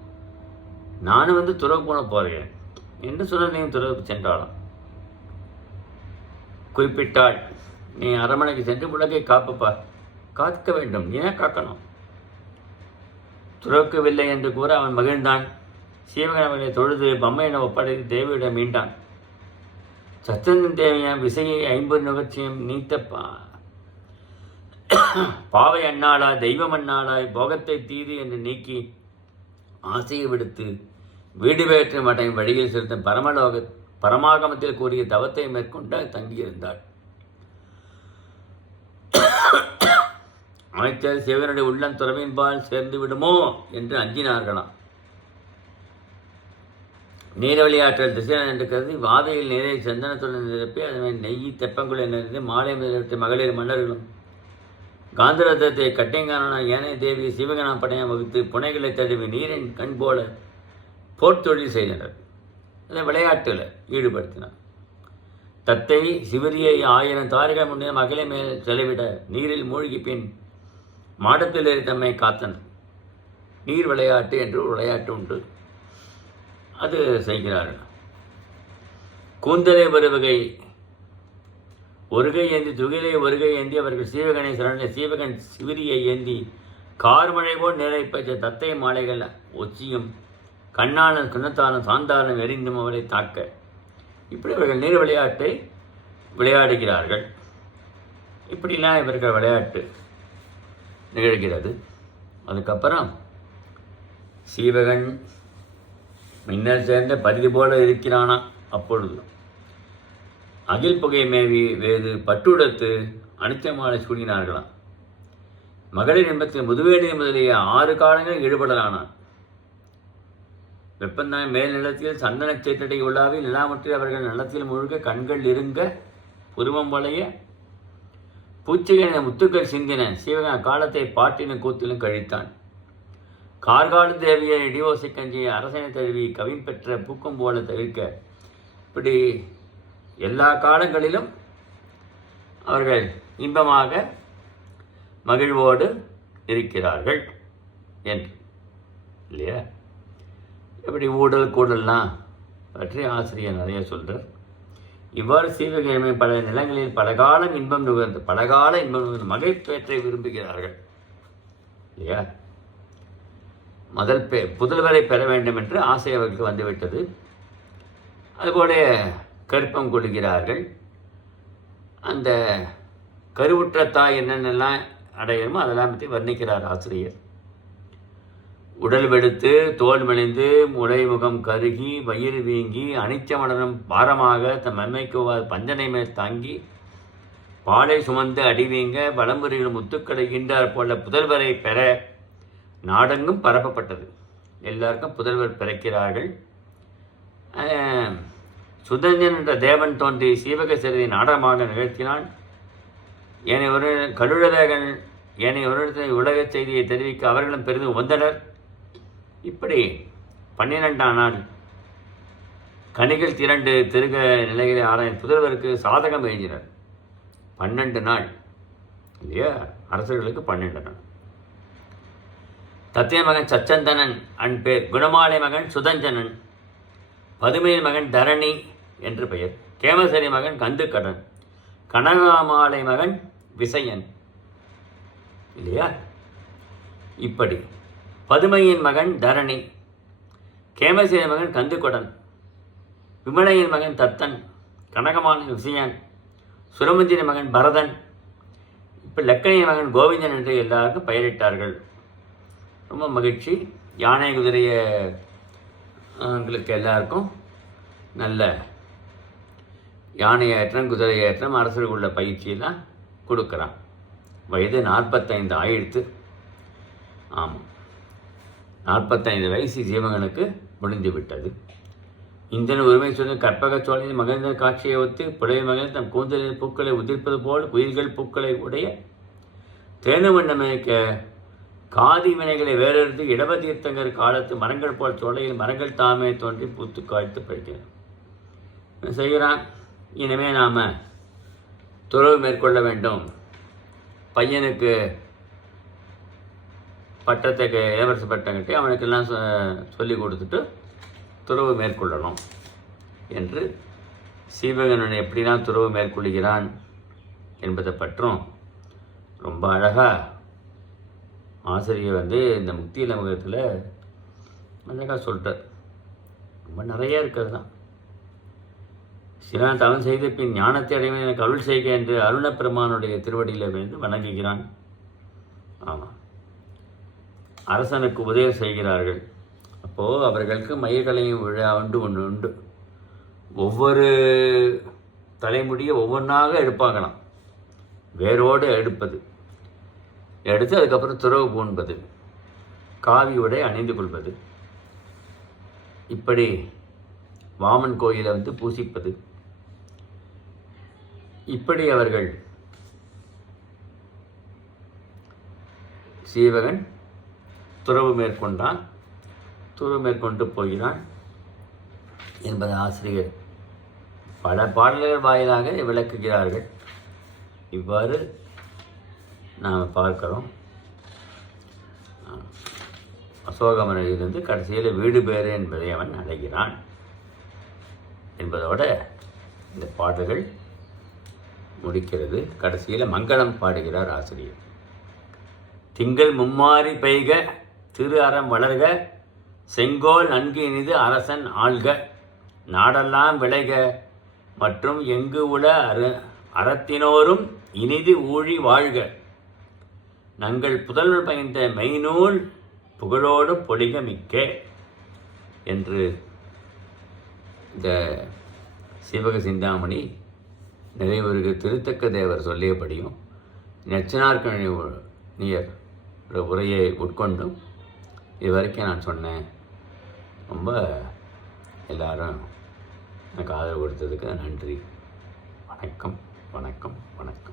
நானும் துறவு போன போகிறேன் என்று சொன்னதையும் துறவு சென்றாளாம். குறிப்பிட்டாள், நீ அரமனைக்கு சென்று உலகை காப்பப்பா, காக்க வேண்டும், நீ ஏன் காக்கணும். துறக்கவில்லை என்று கூற அவன் மகிழ்ந்தான். சீவகன் அவனை தொழுது பம்மையின ஒப்படைத்து தேவியிடம் மீண்டான். சத்தந்தன் தேவையான் விசையை 50 நுகர்ச்சியும் நீத்த பாவை அண்ணாளாய் தெய்வம் அண்ணாளாய் போகத்தை தீது என்று நீக்கி ஆசையை விடுத்து வீடு பெற்று மட்டையும் வழியில் செலுத்தும் பரமாகமத்தில் கூறிய தவத்தை மேற்கொண்டு தங்கியிருந்தாள். அமைச்சர் சிவனுடைய உள்ளம் துறவின்பால் சேர்ந்து விடுமோ என்று அஞ்சினார்களாம். நீர விளையாற்றல் திசையான இருக்கிறது. வாதையில் நீரை சந்தனத்துடன் நிரப்பி அதனை நெய் தெப்பங்குளை நிறைந்து மாலை முதலிட்ட மகளிர் மன்னர்களும் காந்தரதத்தை கட்டைங்கான ஏனைய தேவி சிவகணா படையம் வகுத்து புனைகளை தழுவி நீரின் கண் போல போர்த்தொழில் செய்தனர். அதை விளையாட்டில் ஈடுபடுத்தினார். தத்தை சிவரியை 1000 தாரிகள் முன்னே மகளை மேல் செலவிட நீரில் மூழ்கி பின் மாடத்தில் ஏறி தம்மை காத்தனர். நீர் விளையாட்டு என்று ஒரு விளையாட்டு உண்டு, அது செய்கிறார்கள். கூந்தலை வருவகை ஒருகை ஏந்தி துகிலை ஒருகை ஏந்தி அவர்கள் சீவகனை சரண சீவகன் சிவிரியை ஏந்தி கார்மழை போல் நிலை பெற்ற தத்தை மாலைகள் ஒச்சியும் கண்ணாலும் கிணத்தாலும் சாந்தாலும் எரிந்தும் அவளை தாக்க. இப்படி அவர்கள் நீர் விளையாட்டை விளையாடுகிறார்கள். இப்படிலாம் இவர்கள் விளையாட்டு நிகழ்கிறது. அதுக்கப்புறம் சீவகன் மின்னல் சேர்ந்த பரிதி போல இருக்கிறானா. அப்பொழுது அகில் புகை மேவி வேது பட்டுடத்து அனிச்சமாலை சூடினார்களாம். மகளிர் இன்பத்தில் முதுவேடி முதலிய 6 காலங்களில் ஈடுபடலானான். வெப்பந்தாய் மேல் நிலத்தில் சந்தன சேற்றடை உள்ளாவி நிலாமற்றி அவர்கள் நிலத்தில் முழுக்க கண்கள் இருங்க புருவம் வளைய பூச்சிகளின் முத்துக்கள் சிந்தின. சீவகன் அக்காலத்தை பாட்டினும் கூத்திலும் கழித்தான். கார்கால தேவியை இடியோசை கஞ்சி அரசனை தழுவி கவின் பெற்ற பூக்கம் போல தவிர்க்க. இப்படி எல்லா காலங்களிலும் அவர்கள் இன்பமாக மகிழ்வோடு இருக்கிறார்கள் என்று இல்லையா. இப்படி ஊடல் கூடல்லாம் பற்றி ஆசிரியர் நிறைய சொல்கிறார். இவ்வாறு சீவகிழமை பல நிலங்களில் பலகாலம் இன்பம் நுகர்ந்து மகிழ்பேற்றை விரும்புகிறார்கள் இல்லையா. புதல்வரை பெற வேண்டும் என்று ஆசை அவர்களுக்கு வந்துவிட்டது. அதுபோல கற்பம் கொள்கிறார்கள். அந்த கருவுற்ற தாய் என்னென்னலாம் அடையணுமோ அதெல்லாம் பற்றி வர்ணிக்கிறார் ஆசிரியர். உடல் வெடுத்து தோல் மெலிந்து முளைமுகம் கருகி வயிறு வீங்கி அனிச்சமடனும் பாரமாக தம் மென்மைக்கு பஞ்சனை மேல் தாங்கி பாலை சுமந்து அடிவீங்க பலம்புரிகள் முத்துக்களை ஈண்டார் போல புதல்வரை பெற நாடெங்கும் பரப்பப்பட்டது. எல்லாருக்கும் புதல்வர் பிறக்கிறார்கள். சுதஞ்சன் என்ற தேவன் தோன்றி சீவக சிறதை நாடகமாக நிகழ்த்தினான். ஏனைய ஒரு கழுழதகன் ஏனைய ஒரு உலக செய்தியை தெரிவிக்க அவர்களும் பெரிதும் வந்தனர். இப்படி 12ஆம் நாள் கனிகள் 2 திருக நிலைகளை ஆராய புதல்வருக்கு சாதகம் எழுதினர். 12 நாள் இல்லையா, அரசர்களுக்கு 12 நாள். தத்தைய மகன் சச்சந்தனன் அன்பேர், குணமாலை மகன் சுதஞ்சனன், பதுமையின் மகன் தரணி என்று பெயர், கேமசரி மகன் கந்துக்கடன், கனகாமாலை மகன் விசயன் இல்லையா. இப்படி பதுமையின் மகன் தரணி, கேமசரி மகன் கந்துக்கடன், விமலையின் மகன் தத்தன், கனகமாலின் விசயன், சுரமந்தியின் மகன் பரதன், இப்போ லக்கணியின் மகன் கோவிந்தன் என்று எல்லாருக்கும் பெயரிட்டார்கள். ரொம்ப மகிழ்ச்சி. யானை குதிரைய உங்களுக்கு எல்லாருக்கும் நல்ல யானை ஏற்றம் குதிரை ஏற்றம் அரசர்களுள்ள பயிற்சியெல்லாம் கொடுக்குறான். வயது 45 ஆயிடுத்து. ஆமாம், 45 வயசு ஜீவகனுக்கு முடிந்து விட்டது. இந்தன் உரிமை சொல்லி கற்பக சோழனின் மகிழ்ந்த காட்சியை ஒத்து புலவை மகன் தம் கூந்தலில் பூக்களை உதிர்ப்பது போல் உயிர்கள் பூக்களை உடைய தேனுவண்ணமைக்க காதி வினைகளை வேறெடுத்து இடவ தீர்த்தங்கர் காலத்து மரங்கள் போல் சோலையில் மரங்கள் தாமே தோன்றி பூத்து காய்த்து பறிக்கிறான் செய்கிறான். இனிமே நாம் துறவு மேற்கொள்ள வேண்டும். பையனுக்கு பட்டத்தை இளவரசு பட்டம் கட்டி அவனுக்கெல்லாம் சொல்லி கொடுத்துட்டு துறவு மேற்கொள்ளணும் என்று சீவகன் எப்படிலாம் துறவு மேற்கொள்கிறான் என்பதை பற்றும் ரொம்ப அழகாக ஆசிரியர் இந்த முக்தி இலமுகத்தில் அழகாக சொல்கிறார். ரொம்ப நிறைய இருக்கிறது தான். சிலான் தவன் செய்த பின் ஞானத்தை அடைவன் எனக்கு அருள் செய்க என்று அருணப்பெருமானுடைய திருவடியில் விழுந்து வணங்குகிறான். ஆமாம், அரசனுக்கு உதவி செய்கிறார்கள். அப்போது அவர்களுக்கு மயிர்களையும் விழா ஒன்று உண்டு. ஒவ்வொரு தலைமுடியை ஒவ்வொன்றாக எடுப்பாங்களாம். வேரோடு எடுத்து அதுக்கப்புறம் துறவு பூண்பது, காவி உடை அணிந்து கொள்வது, இப்படி வாமன் கோயிலை பூசிப்பது. இப்படி அவர்கள் சீவகன் துறவு மேற்கொண்டான். துறவு மேற்கொண்டு போகிறான் என்பது ஆசிரியர் பல பாடல்கள் வாயிலாக விளக்குகிறார்கள். இவ்வாறு நாம் பார்க்கிறோம். அசோகமனிலிருந்து கடைசியில் வீடு பேறு என்பதை அவன் அடைகிறான் என்பதோடு இந்த பாடல்கள் முடிக்கிறது. கடைசியில் மங்களம் பாடுகிறார் ஆசிரியர். திங்கள் மும்மாறி பெய்க, திரு அறம் வளர்க, செங்கோல் நன்கு இனிது அரசன் ஆள்க, நாடெல்லாம் விளைக, மற்றும் எங்கு உள அறத்தினோரும் இனிது ஊழி வாழ்க, நங்கள் புதல்வர் பயின்ற மெய்நூல் புகழோடு பொலிக மிக்க என்று இந்த சீவக சிந்தாமணி நிறைவேறுக திருத்தக்க தேவர் சொல்லியபடியும் நச்சினார்கணியர் உரையை உட்கொண்டும் இதுவரைக்கும் நான் சொன்னேன். ரொம்ப எல்லாரும் எனக்கு ஆதரவு கொடுத்ததுக்கு நன்றி. வணக்கம் வணக்கம் வணக்கம்.